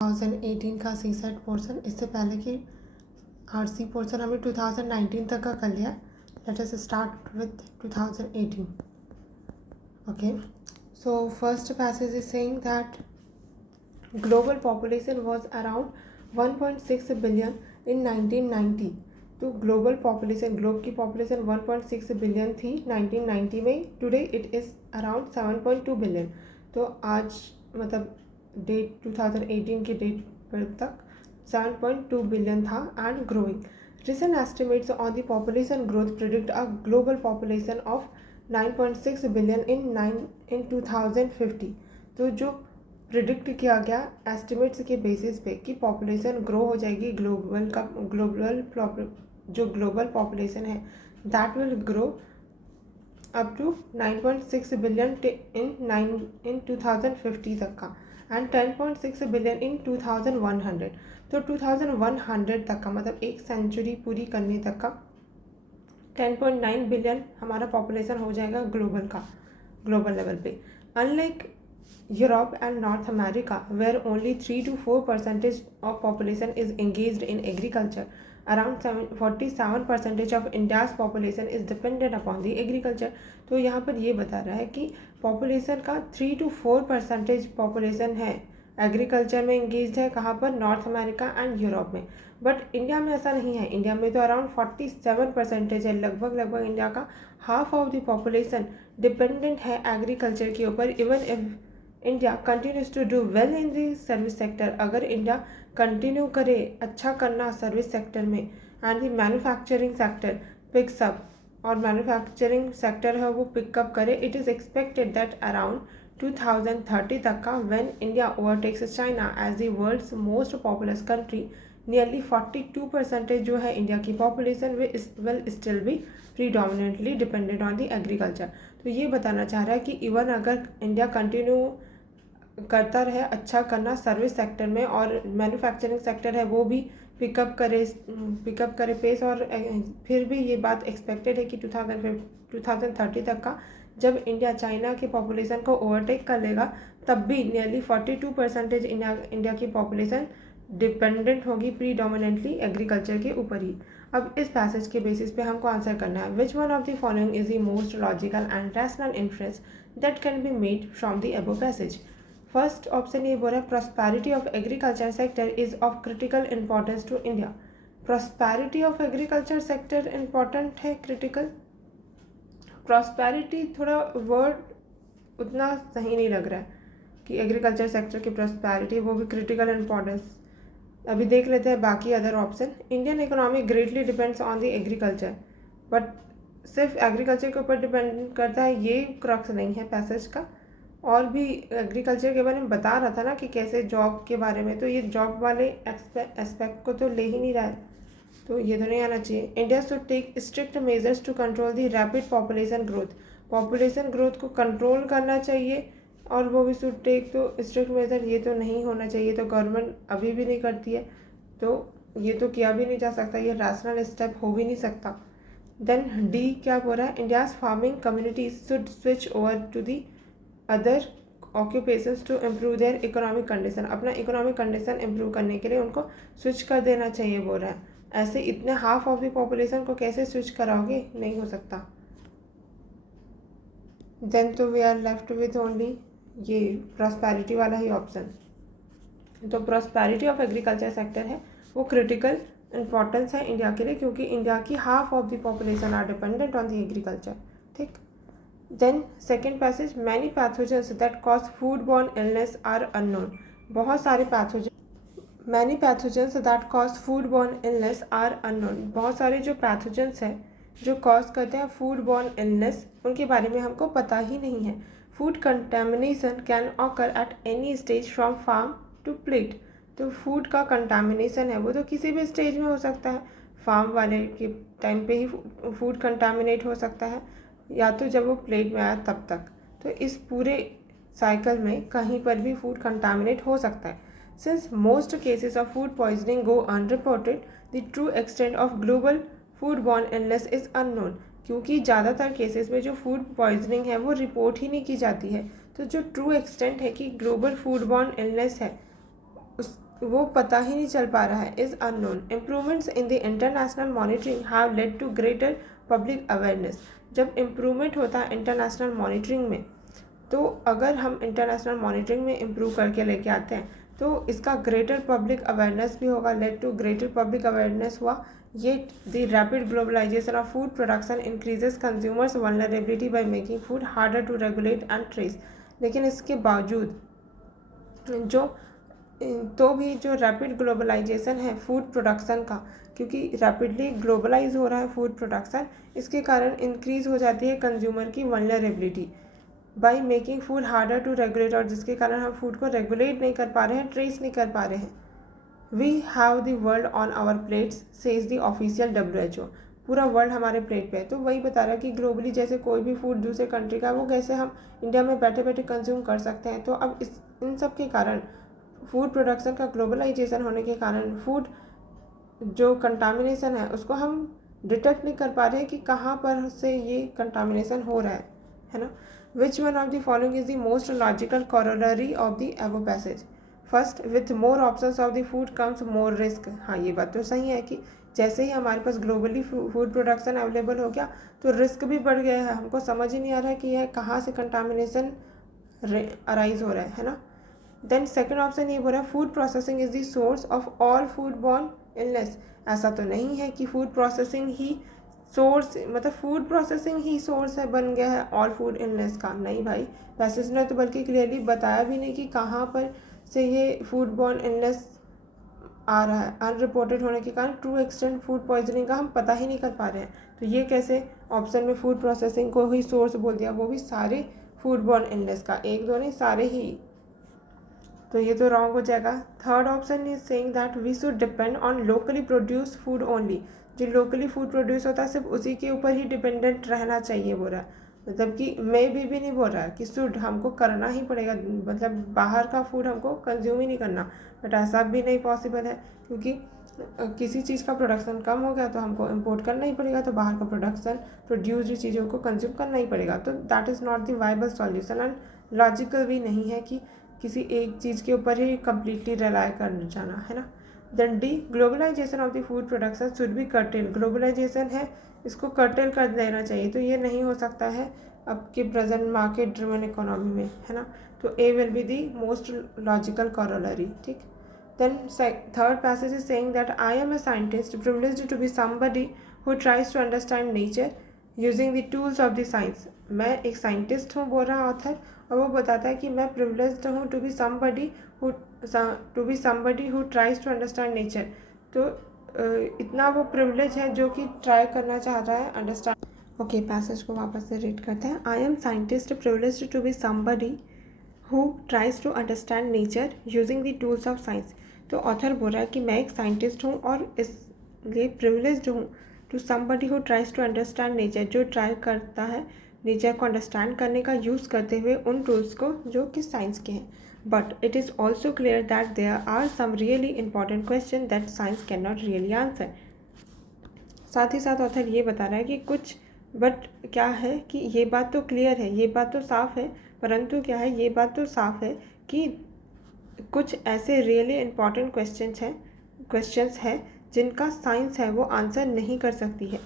2018 का सी set portion, इससे पहले कि आरसी पोर्सन हमने 2019 तक का कर लिया. Let us start with 2018. Okay, so first passage is saying that global population was around 1.6 billion in 1990. तो ग्लोबल पॉपुलेशन, ग्लोब की पॉपुलेशन 1.6 बिलियन थी 1990 में. Today it is around 7.2 billion. तो आज मतलब डेट 2018 की डेट पर तक 7.2 बिलियन था and growing. Recent estimates on the population growth predict a global population of 9.6 billion in 2050. तो जो प्रिडिक्ट किया गया एस्टिमेट्स के बेसिस पे कि पॉपुलेशन ग्रो हो जाएगी, जो ग्लोबल पॉपुलेशन है that will grow up to 9.6 billion in 2050 तक का एंड 10.6 बिलियन इन 2100. तो 2100 तक का मतलब एक सेंचुरी पूरी करने तक का 10.9 बिलियन हमारा पॉपुलेशन हो जाएगा ग्लोबल लेवल पे. Unlike Europe and North America where only 3 to 4% of population is engaged in agriculture, around 47% of India's population is dependent upon the agriculture. तो यहाँ पर ये बता रहा है कि पॉपुलेशन का 3 to 4% पॉपुलेशन है एग्रीकल्चर में एंगेज्ड है. कहाँ पर? नॉर्थ अमेरिका एंड यूरोप में. बट इंडिया में ऐसा नहीं है. इंडिया में तो अराउंड 47% है. लगभग इंडिया का half of the population dependent है एग्रीकल्चर के ऊपर. Even if India continues to do well in the service sector, अगर इंडिया कंटिन्यू करे अच्छा करना सर्विस सेक्टर में and the manufacturing sector picks up, और मैन्युफैक्चरिंग सेक्टर है वो पिकअप करे, it is expected that around 2030 तक का when India overtakes China as the world's most populous country, nearly 42% जो है इंडिया की population will still be predominantly dependent on the agriculture. तो ये बताना चाह रहा है कि इवन अगर इंडिया कंटिन्यू करता रहे अच्छा करना सर्विस सेक्टर में और मैन्युफैक्चरिंग सेक्टर है वो भी पिकअप करे पेस, और फिर भी ये बात एक्सपेक्टेड है कि 2030 तक का जब इंडिया चाइना की पॉपुलेशन को ओवरटेक कर लेगा तब भी नियरली 42% इंडिया की पॉपुलेशन डिपेंडेंट होगी प्रीडोमिनेंटली एग्रीकल्चर के ऊपर ही. अब इस पैसेज के बेसिस पे हमको आंसर करना है which one of the following is the most logical and rational inference that can be made from the above passage. First option ये बोल रहा है prosperity of agriculture sector is of critical importance to India. Prosperity of agriculture sector important है, critical. Prosperity थोड़ा word उतना सही नहीं लग रहा है कि एग्रीकल्चर सेक्टर की प्रॉस्पेरिटी वो भी क्रिटिकल इंपॉर्टेंस. अभी देख लेते हैं बाकी other option. Indian economy greatly depends on the agriculture, but सिर्फ एग्रीकल्चर के ऊपर डिपेंड करता है ये क्रक्स नहीं है पैसेज का. और भी एग्रीकल्चर के बारे में बता रहा था ना कि कैसे जॉब के बारे में, तो ये जॉब वाले एस्पेक्ट को तो ले ही नहीं रहा है, तो ये तो नहीं आना चाहिए. India should take strict measures to control the rapid population growth. Population growth को कंट्रोल करना चाहिए और वो भी शुड टेक, तो स्ट्रिक्ट मेजर ये तो नहीं होना चाहिए. तो गवर्नमेंट अभी भी नहीं करती है तो ये तो किया भी नहीं जा सकता, ये रैशनल स्टेप हो भी नहीं सकता. देन डी क्या बोल रहा है, India's farming communities should switch over to the other occupations to improve their economic condition. अपना इकोनॉमिक कंडीशन इम्प्रूव करने के लिए उनको स्विच कर देना चाहिए बोल रहा है. ऐसे इतने हाफ ऑफ द पॉपुलेशन को कैसे स्विच कराओगे, नहीं हो सकता. देन तो we are left with only ये प्रॉस्पेरिटी वाला ही ऑप्शन. तो प्रॉस्पेरिटी ऑफ एग्रीकल्चर सेक्टर है वो क्रिटिकल इंपॉर्टेंस है इंडिया के लिए, क्योंकि इंडिया की half of the population are dependent on the agriculture. ठीक. Then second passage, many pathogens that cause food borne illness are unknown. बहुत सारे many pathogens that cause food borne illness are unknown. बहुत सारे जो pathogens हैं जो cause करते हैं फूड बॉर्न इलनेस, उनके बारे में हमको पता ही नहीं है. Food contamination can occur at any stage from farm to plate. तो फूड का कंटामिनेशन है वो तो किसी भी स्टेज में हो सकता है. फार्म वाले के टाइम पे ही फूड कंटामिनेट हो सकता है, या तो जब वो प्लेट में आया तब तक. तो इस पूरे साइकिल में कहीं पर भी फूड कंटामिनेट हो सकता है. Since most cases of food poisoning go unreported, the true extent of global food borne illness is unknown. क्योंकि ज़्यादातर केसेस में जो फूड पॉइजनिंग है वो रिपोर्ट ही नहीं की जाती है, तो जो ट्रू एक्सटेंट है कि ग्लोबल फूड बॉर्न इलनेस है वो पता ही नहीं चल पा रहा है, is unknown. Improvements in the international monitoring have led to greater public awareness. जब इम्प्रूवमेंट होता है इंटरनेशनल मॉनिटरिंग में, तो अगर हम इंटरनेशनल मॉनिटरिंग में इम्प्रूव करके लेके आते हैं तो इसका ग्रेटर पब्लिक अवेयरनेस भी होगा। Led to greater public awareness हुआ। ये the rapid globalization of food production increases consumers vulnerability by making food harder to regulate and trace. लेकिन इसके बावजूद जो तो भी जो रैपिड ग्लोबलाइजेशन है फूड प्रोडक्शन का, क्योंकि रैपिडली ग्लोबलाइज हो रहा है फूड प्रोडक्शन, इसके कारण इंक्रीज़ हो जाती है कंज्यूमर की vulnerability by making food harder to regulate, और जिसके कारण हम फूड को रेगुलेट नहीं कर पा रहे हैं, ट्रेस नहीं कर पा रहे हैं। We have the world on our plates says the official WHO। पूरा वर्ल्ड हमारे प्लेट पे है। तो वही बता रहा है कि ग्लोबली जैसे कोई भी फूड दूसरे कंट्री का, वो कैसे हम इंडिया में बैठे बैठे कंज्यूम कर सकते हैं। तो अब इन सब के कारण फूड प्रोडक्शन का ग्लोबलाइजेशन होने के कारण फूड जो कंटामिनेशन है उसको हम डिटेक्ट नहीं कर पा रहे हैं कि कहाँ पर से ये कंटामिनेशन हो रहा है ना। विच one of the following is the most logical corollary of the above passage. First, with more options of the food comes more risk. हाँ, ये बात तो सही है कि जैसे ही हमारे पास ग्लोबली फूड प्रोडक्शन अवेलेबल हो गया तो रिस्क भी बढ़ गया है। हमको समझ ही नहीं आ रहा है कि यह कहाँ से कंटामिनेशन अराइज हो रहा है ना। देन सेकेंड ऑप्शन ये बोल रहा है food processing is the source of all food borne illness. ऐसा तो नहीं है कि फूड प्रोसेसिंग ही सोर्स, मतलब फूड प्रोसेसिंग ही सोर्स है, बन गया है ऑल फूड इलनेस का। नहीं भाई, पैसेज ने तो बल्कि क्लियरली बताया भी नहीं कि कहाँ पर से ये फूड बॉर्न इलनेस आ रहा है। अनरिपोर्टेड होने के कारण ट्रू एक्सटेंट फूड पॉइजनिंग का हम पता ही नहीं कर पा रहे हैं। तो ये कैसे ऑप्शन में फूड प्रोसेसिंग को ही सोर्स बोल दिया, वो भी सारे फूड बॉर्न इलनेस का, एक दो नहीं सारे ही। तो ये तो रॉन्ग हो जाएगा। Third option is saying that we should depend on locally produce food only. जो लोकली फूड प्रोड्यूस होता है सिर्फ उसी के ऊपर ही डिपेंडेंट रहना चाहिए बोल रहा है। मतलब कि मे भी नहीं बोल रहा है कि शुड हमको करना ही पड़ेगा, मतलब बाहर का फूड हमको कंज्यूम ही नहीं करना। बट ऐसा भी नहीं पॉसिबल है, क्योंकि किसी चीज़ का प्रोडक्शन कम हो गया तो हमको इम्पोर्ट करना ही पड़ेगा, तो बाहर का प्रोडक्शन प्रोड्यूस्ड चीज़ों को कंज्यूम करना ही पड़ेगा। तो that is not the viable solution and logical भी नहीं है कि किसी एक चीज़ के ऊपर ही कम्प्लीटली रिलाई कर जाना, है ना। Then D, globalization of the food production should be curtail. Globalization है, इसको कर्टेल कर देना चाहिए। तो ये नहीं हो सकता है अब के प्रेजेंट मार्केट ड्रिवन इकोनॉमी में, है ना। तो A will be the most logical corollary, ठीक। Then third passage is saying that I am a scientist privileged to be somebody who tries to understand nature using the tools of the science. मैं एक scientist हूँ बोल रहा author, और वो बताता है कि मैं प्रिविलेज्ड हूँ to be somebody who tries to understand nature. तो इतना वो प्रिविलेज है जो कि ट्राई करना चाह रहा है अंडरस्टैंड। ओके, पैसेज को वापस से रीड करते हैं। I am scientist privileged to be somebody who tries to understand nature using the tools of science. तो ऑथर बोल रहा है कि मैं एक साइंटिस्ट हूँ और इसलिए प्रिविलेज्ड हूँ to somebody who tries to understand nature, जो ट्राई करता है नेचर को अंडरस्टैंड करने का यूज़ करते हुए उन टूल्स को जो कि साइंस के हैं। But it is also clear that there are some really important question that science can not really answer. साथ ही साथ ऑथर ये बता रहा है कि कुछ बट क्या है कि ये बात तो क्लियर है, ये बात तो साफ़ है, परंतु क्या है, ये बात तो साफ़ है कि कुछ ऐसे रियली इंपॉर्टेंट क्वेश्चंस हैं जिनका साइंस है वो आंसर नहीं कर सकती है।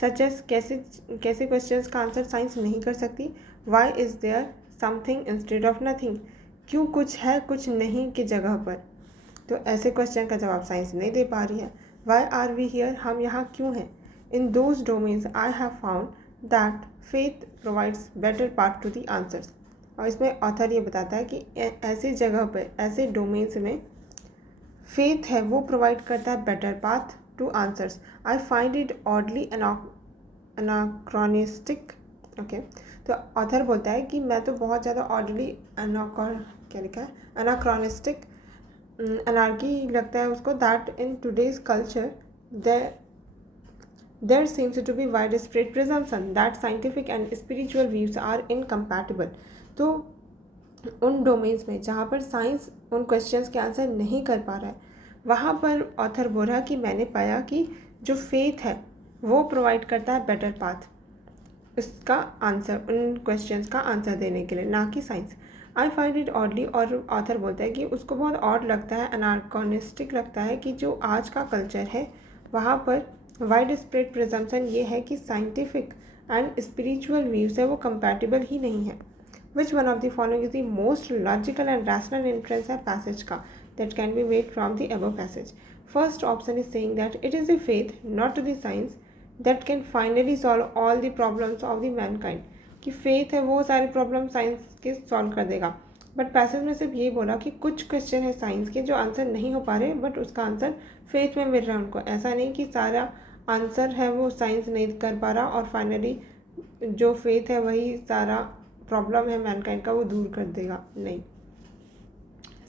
सच एस कैसे क्वेश्चंस का आंसर साइंस नहीं कर सकती। Why is there something instead of nothing. क्यों कुछ है कुछ नहीं की जगह पर। तो ऐसे क्वेश्चन का जवाब साइंस नहीं दे पा रही है। वाई आर वी हियर, हम यहाँ क्यों हैं। In those domains I have found that faith provides better path to the answers. और इसमें ऑथर ये बताता है कि ऐसी जगह पर, ऐसे डोमेन्स में फेथ है वो प्रोवाइड करता है better path to answers. I find it oddly anachronistic. Okay, तो ऑथर बोलता है कि मैं तो बहुत ज़्यादा ऑडली क्या लिखा है, अनाक्रोनिस्टिक, अनार्की लगता है उसको, that in today's culture there seems to be widespread presumption that scientific and spiritual views are incompatible। तो उन डोमेन्स में जहाँ पर साइंस उन क्वेश्चंस के आंसर नहीं कर पा रहा है, वहाँ पर ऑथर बोल रहा कि मैंने पाया कि जो फेथ है वो प्रोवाइड करता है बेटर पाथ इसका आंसर, उन क्वेश्चंस का आंसर देने के लिए, ना कि science. I find it oddly, और ऑथर बोलता है कि उसको बहुत ऑड लगता है, अनार्कोनिस्टिक लगता है कि जो आज का कल्चर है वहाँ पर वाइड स्प्रेड प्रिजम्पशन ये है कि साइंटिफिक एंड स्पिरिचुअल व्यूज है वो कंपैटिबल ही नहीं है. Which one of the following is the most logical and rational inference है पैसेज का that can be made from the above passage. First option is saying that it is the faith, not the science, that can finally solve all the problems of the mankind. कि faith है वो सारे problem science के solve कर देगा. But passage में सिर्फ यही बोला कि कुछ क्वेश्चन है साइंस के जो आंसर नहीं हो पा रहे, बट उसका आंसर फेथ में मिल रहा है उनको. ऐसा नहीं कि सारा आंसर है वो साइंस नहीं कर पा रहा और फाइनली जो फेथ है वही सारा प्रॉब्लम है मैनकाइंड का वो दूर कर देगा. नहीं.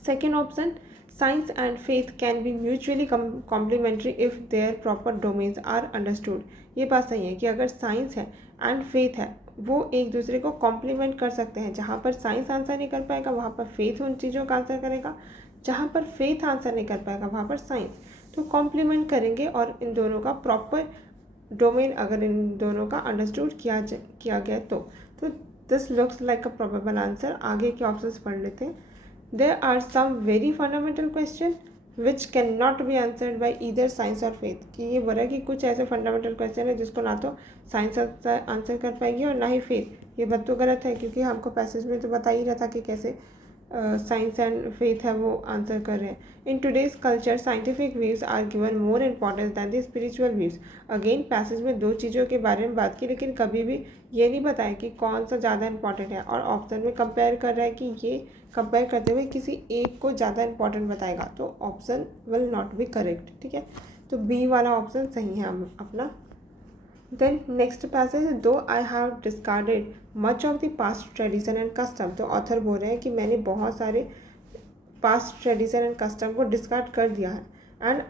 Second option, science and faith can be mutually complementary if their proper domains are understood. ये बात सही है कि अगर साइंस है एंड फेथ है वो एक दूसरे को कॉम्प्लीमेंट कर सकते हैं. जहाँ पर साइंस आंसर नहीं कर पाएगा वहाँ पर फेथ उन चीज़ों का आंसर करेगा, जहाँ पर फेथ आंसर नहीं कर पाएगा वहाँ पर साइंस. तो कॉम्प्लीमेंट करेंगे और इन दोनों का प्रॉपर डोमेन अगर इन दोनों का अंडरस्टूड किया गया तो this looks like a probable answer. आगे के ऑप्शंस पढ़ लेते हैं. There are some very fundamental questions which cannot be answered by either science or faith. कि ये बोला कि कुछ ऐसे फंडामेंटल क्वेश्चन है जिसको ना तो साइंस आंसर कर पाएगी और ना ही फेथ. ये बात तो गलत है क्योंकि हमको पैसेज में तो बता ही रहा था कि कैसे साइंस एंड फेथ है वो आंसर कर रहे हैं. In today's culture scientific views are given more importance than the spiritual views. Again passage में दो चीज़ों के बारे में बात की लेकिन कभी भी ये नहीं बताया कि कौन सा ज़्यादा इंपॉर्टेंट है, और ऑप्शन में कंपेयर कर रहा है कि ये कंपेयर करते हुए किसी एक को ज़्यादा इंपॉर्टेंट बताएगा तो option will not be correct. ठीक है, तो बी वाला ऑप्शन सही है अपना. देन नेक्स्ट पैसेज, दो I have discarded much of the past tradition and custom. तो ऑथर बोल रहे हैं कि मैंने बहुत सारे पास्ट ट्रेडिशन एंड कस्टम को डिस्कार्ड कर दिया है. And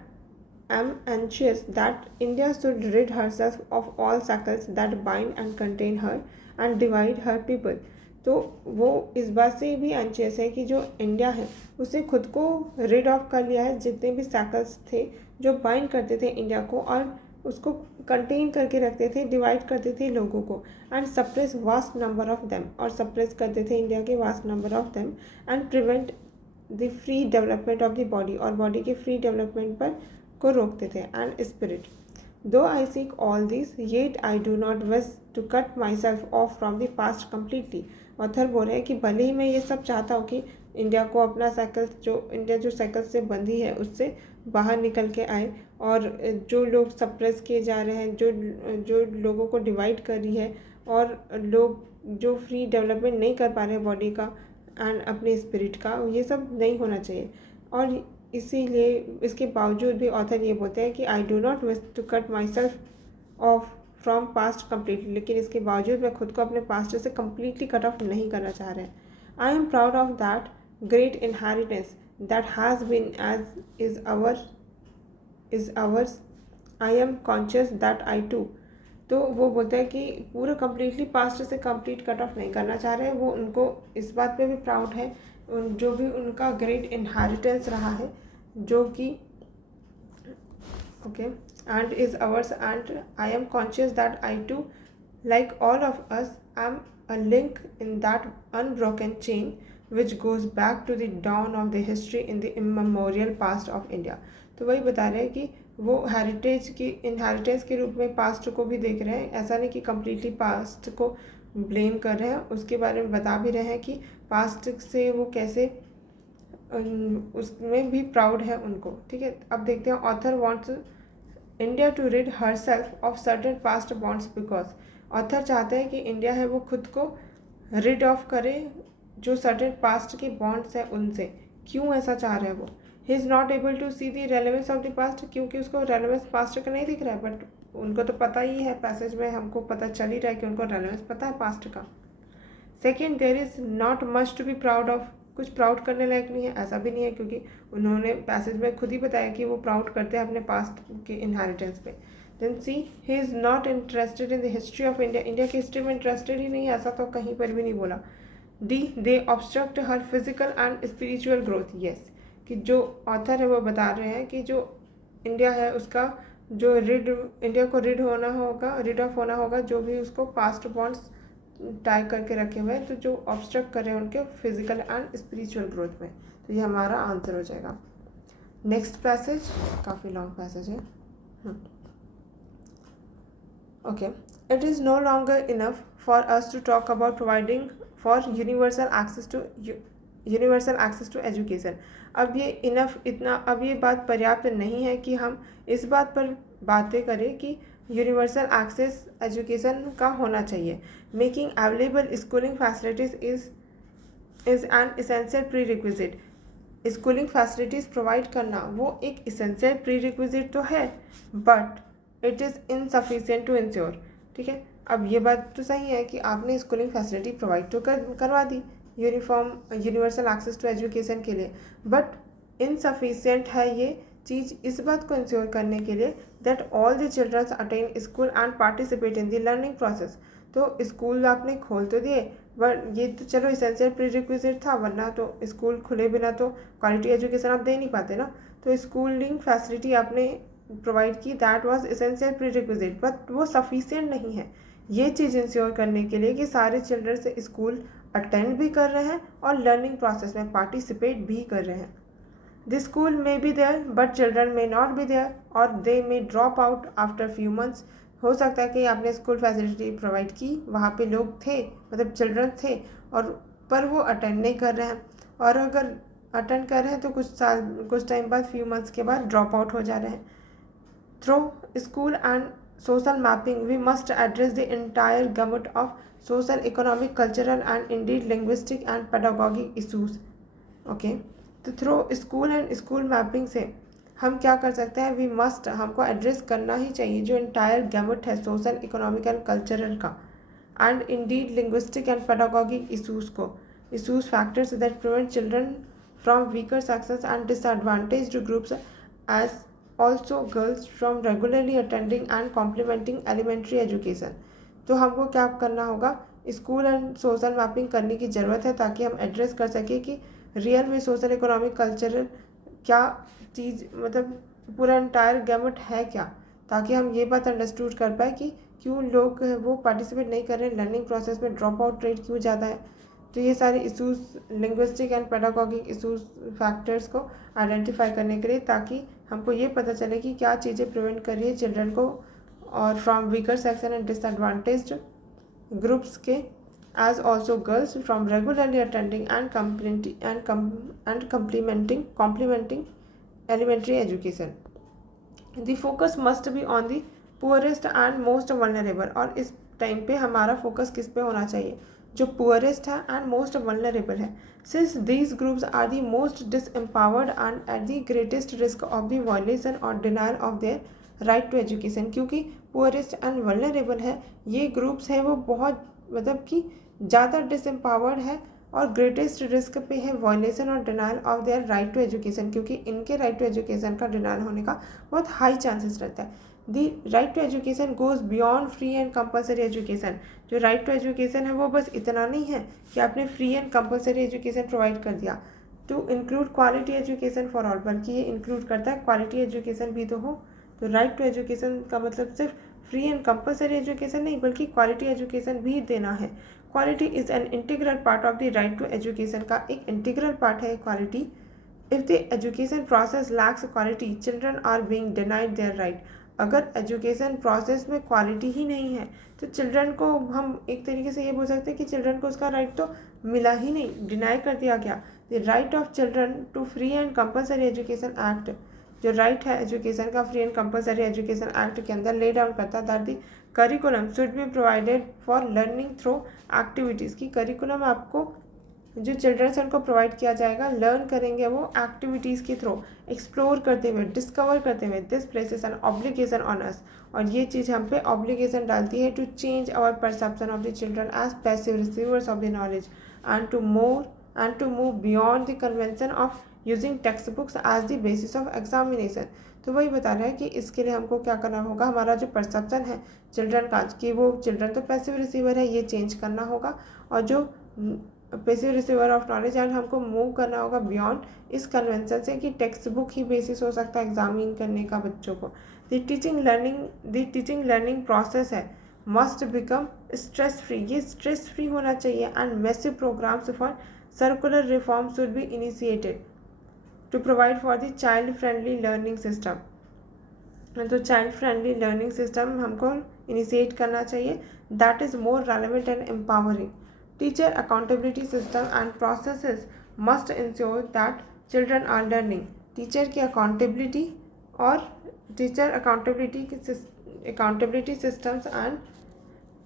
am anxious that India should rid herself of all shackles that bind and contain her and divide her people. तो वो इस बात से भी एंशियस है कि जो इंडिया है उसने खुद को रिड ऑफ कर लिया है जितने भी सैकल्स थे जो बाइंड करते थे इंडिया को और उसको कंटेन करके रखते थे, डिवाइड करते थे लोगों को, and suppress vast number of them, और सप्रेस करते थे इंडिया के vast number of them and prevent the free development of the body, और बॉडी के फ्री डेवलपमेंट पर को रोकते थे. And spirit, though I seek all this yet I do not wish to cut myself off from the past completely. Author बोल रहे हैं कि भले ही मैं ये सब चाहता हूँ कि इंडिया को अपना साइकिल जो साइकिल से बंधी है उससे बाहर निकल के आए, और जो लोग सप्रेस किए जा रहे हैं, जो लोगों को डिवाइड कर रही है, और लोग जो फ्री डेवलपमेंट नहीं कर पा रहे बॉडी का एंड अपने स्पिरिट का, ये सब नहीं होना चाहिए. और इसीलिए इसके बावजूद भी ऑथर ये बोलते हैं कि I do not wish to cut myself off from past completely. लेकिन इसके बावजूद मैं खुद को अपने पास्ट से कम्प्लीटली कट ऑफ नहीं करना चाह रहे हैं. I am proud of that great inheritance that has been as is ours. I am conscious that I too. तो वो बोलते हैं कि पूरा कम्प्लीटली पास्ट से कंप्लीट कट ऑफ नहीं करना चाह रहे हैं. वो उनको इस बात पे भी प्राउड है जो भी उनका ग्रेट इनहेरिटेंस रहा है जो कि okay and is ours. And I am conscious that I too like all of us I am a link in that unbroken chain which goes back to the dawn of the history in the immemorial past of India. तो वही बता रहे हैं कि वो inheritance के रूप में पास्ट को भी देख रहे हैं. ऐसा नहीं कि कम्प्लीटली पास्ट को ब्लेम कर रहे हैं, उसके बारे में बता भी रहे हैं कि पास्ट से वो कैसे उसमें भी प्राउड है उनको. ठीक है, अब देखते हैं. Author wants India to rid herself of certain past bonds because. Author चाहते हैं कि इंडिया है वो खुद को रिड ऑफ करे जो सर्टेन पास्ट के बॉन्ड्स हैं उनसे. क्यों ऐसा चाह रहे हैं वो? He is not able to see the relevance of the past, क्योंकि उसको रेलेवेंस पास्ट का नहीं दिख रहा है. बट उनको तो पता ही है, पैसेज में हमको पता चल ही रहा है कि उनको रेलेवेंस पता है पास्ट का. Second, there is not much to be proud of. कुछ प्राउड करने लायक नहीं है, ऐसा भी नहीं है क्योंकि उन्होंने पैसेज में खुद ही बताया कि वो प्राउड करते हैं अपने पास्ट के इनहेरिटेंस पे. Then C, he is not interested in the history of India. India की हिस्ट्री में इंटरेस्टेड ही नहीं है, ऐसा तो कहीं पर भी नहीं बोला. D, they obstruct her physical and spiritual growth. Yes, कि जो ऑथर है वो बता रहे हैं कि जो इंडिया है उसका जो इंडिया को रिड ऑफ होना होगा जो भी उसको पास्ट बॉन्ड्स टाई करके रखे हुए हैं, तो जो ऑब्स्ट्रक्ट कर रहे हैं उनके फिजिकल एंड स्पिरिचुअल ग्रोथ में। तो ये हमारा आंसर हो जाएगा। नेक्स्ट पैसेज काफ़ी लॉन्ग पैसेज है। Okay, it is no longer enough for us to talk about providing for universal access to education. अब ये अब ये बात पर्याप्त नहीं है कि हम इस बात पर बातें करें कि यूनिवर्सल एक्सेस एजुकेशन का होना चाहिए। Making available schooling facilities is an essential prerequisite. Schooling facilities provide करना वो एक इसेंशियल प्री रिक्विजिट तो है, but it is insufficient to ensure. ठीक है, अब ये बात तो सही है कि आपने स्कूलिंग फैसिलिटी प्रोवाइड तो करवा दी यूनिवर्सल एक्सेस टू एजुकेशन के लिए, बट इनसफिशिएंट है ये चीज़ इस बात को इंश्योर करने के लिए that all the childrens attend school and participate in the learning process. तो स्कूल आपने खोल तो दिए, बट ये तो चलो इसेंशियल प्री रिक्विजिट था, वरना तो स्कूल खुले बिना तो क्वालिटी एजुकेशन आप दे नहीं पाते ना। तो स्कूलिंग फैसिलिटी आपने प्रोवाइड की, that was essential pre requisite, but वो सफिशिएंट नहीं है ये चीज़ इंश्योर करने के लिए कि सारे चिल्ड्रंस स्कूल अटेंड भी कर रहे हैं और लर्निंग प्रोसेस में पार्टिसिपेट भी कर रहे हैं। The school may be there but children may not be there और they may drop out after few months. हो सकता है कि आपने स्कूल फैसिलिटी प्रोवाइड की, वहाँ पे लोग थे, मतलब चिल्ड्रन थे, और पर वो अटेंड नहीं कर रहे हैं, और अगर अटेंड कर रहे हैं तो कुछ टाइम बाद, फ्यू मंथ्स के बाद ड्रॉप आउट हो जा रहे हैं। Through school and social mapping, we must address the entire gamut of social, economic, cultural and indeed linguistic and pedagogic issues. Okay, तो through school and school mapping से हम क्या कर सकते हैं? वी मस्ट, हमको एड्रेस करना ही चाहिए जो इंटायर गैमुट है सोशल, इकोनॉमिक एंड कल्चरल का, and indeed linguistic and pedagogic issues factors that prevent children from weaker sections and disadvantaged groups as also girls from regularly attending and complementing elementary education। तो हमको क्या करना होगा? School and social mapping करने की ज़रूरत है ताकि हम एड्रेस कर सकें कि रियल में सोशल, इकोनॉमिक, कल्चरल क्या चीज़, मतलब पूरा इंटायर गैमुट है क्या, ताकि हम ये बात अंडरस्टूड कर पाए कि क्यों लोग वो पार्टिसिपेट नहीं कर रहे हैं लर्निंग प्रोसेस में, ड्रॉप आउट रेट क्यों ज़्यादा है। तो ये सारे issues, linguistic and pedagogic issues factors को आइडेंटिफाई करने के लिए, ताकि हमको ये पता चले कि क्या चीज़ें प्रिवेंट कर रही है चिल्ड्रन को और from weaker section and disadvantaged groups के, as also girls from regularly attending and complementing elementary education. The focus must be on the poorest and most vulnerable. और इस टाइम पे हमारा फोकस किस पे होना चाहिए? जो पुअरेस्ट है एंड मोस्ट वल्नरेबल है, since these groups are the most disempowered and at the greatest risk of the violation और denial of their right to education. क्योंकि पुअरेस्ट एंड वल्नरेबल है, ये ग्रुप्स हैं वो बहुत, मतलब कि ज़्यादा डिसएम्पावर्ड है और ग्रेटेस्ट रिस्क पे है वायलेशन और denial of their right to education, क्योंकि इनके राइट टू एजुकेशन का डिनायल होने का बहुत हाई चांसेस रहता है। The right to education goes beyond free and compulsory education. जो राइट टू एजुकेशन है वो बस इतना नहीं है कि आपने free and compulsory education provide कर दिया to include quality education for all, बल्कि ये इंक्लूड करता है क्वालिटी एजुकेशन भी तो हो। तो राइट टू एजुकेशन का मतलब सिर्फ फ्री एंड कंपलसरी एजुकेशन नहीं, बल्कि क्वालिटी एजुकेशन भी देना है। Quality is an integral part of the right to education का एक इंटीग्रल पार्ट है quality. If the education process lacks quality, children are being denied their right. अगर education process में क्वालिटी ही नहीं है तो चिल्ड्रन को हम एक तरीके से ये बोल सकते हैं कि चिल्ड्रन को उसका राइट तो मिला ही नहीं, डिनाई कर दिया गया। The right of children to free and compulsory education act, जो राइट है एजुकेशन का free and compulsory education act के अंदर ले डाउन करता है that the curriculum should be provided for learning through activities की। करिकुलम आपको जो चिल्ड्रंस उनको प्रोवाइड किया जाएगा, लर्न करेंगे वो एक्टिविटीज़ के थ्रू, एक्सप्लोर करते हुए, डिस्कवर करते हुए। This places an obligation on us, और ये चीज़ हम पे ऑब्लिगेशन डालती है to change our perception of the children as passive receivers of the knowledge and to move beyond the convention of using text books as the basis of examination. तो वही बता रहा है कि इसके लिए हमको क्या करना होगा, हमारा जो परसेप्शन है चिल्ड्रन का कि वो चिल्ड्रन तो पैसिव रिसीवर है, ये चेंज करना होगा, और जो passive receiver of knowledge and हमको मूव करना होगा बियॉन्ड इस कन्वेंशन से कि टेक्स्ट बुक ही बेसिस हो सकता है एग्जामिन करने का बच्चों को। द टीचिंग लर्निंग प्रोसेस है मस्ट बिकम स्ट्रेस फ्री, ये स्ट्रेस फ्री होना चाहिए, and massive programs for circular reform should be initiated to provide for the child friendly learning system. तो चाइल्ड फ्रेंडली लर्निंग सिस्टम हमको initiate करना चाहिए, that is more relevant and empowering. Teacher accountability system and processes must ensure that children are learning. Teacher की accountability और teacher accountability systems and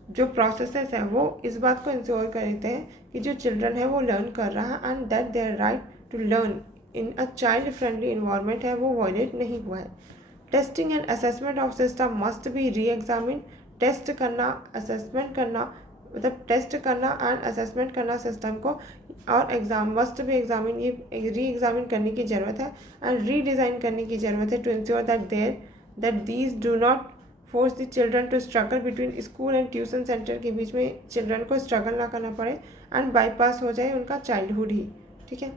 जो processes हैं वो इस बात को इंश्योर करते हैं कि जो चिल्ड्रन है वो लर्न कर रहा है, and that their right to learn in a child friendly environment है वो वायलेट नहीं हुआ है। Testing and assessment of system must be re examine. Test करना, असेसमेंट करना, मतलब टेस्ट करना एंड असेसमेंट करना सिस्टम को, और एग्जाम मस्ट बी एग्जामिन, ये री एग्जामिन करने की ज़रूरत है एंड रीडिज़ाइन करने की ज़रूरत है to ensure that these do not force the children to struggle between school and tuition centre के बीच में चिल्ड्रन को स्ट्रगल ना करना पड़े एंड बाईपास हो जाए उनका चाइल्डहुड ही। ठीक है,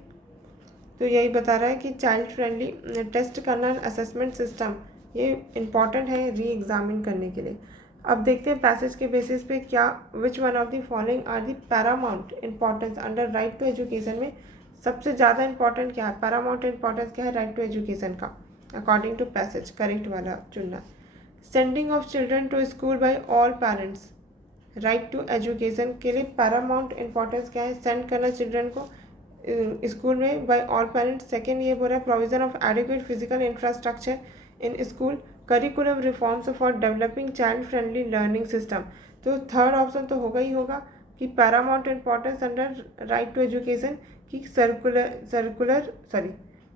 तो यही बता रहा है कि चाइल्ड फ्रेंडली टेस्ट करना असेसमेंट सिस्टम ये इम्पॉर्टेंट है री एग्जामिन करने के लिए। अब देखते हैं पैसेज के बेसिस पे क्या which one of the following are the paramount importance under right to education में सबसे ज़्यादा इंपॉर्टेंट क्या है, पैरामाउंट इंपॉर्टेंस क्या है राइट टू एजुकेशन का अकॉर्डिंग टू पैसेज, करेक्ट वाला चुनना। Sending of children to school by all parents, right to education के लिए पैरामाउंट इंपॉर्टेंस क्या है, सेंड करना चिल्ड्रन को स्कूल में बाय ऑल पेरेंट्स। सेकेंड ये बोल रहा है provision of adequate physical infrastructure in school, curriculum reforms for developing child friendly learning system. तो थर्ड ऑप्शन तो होगा ही होगा कि paramount importance under right to education की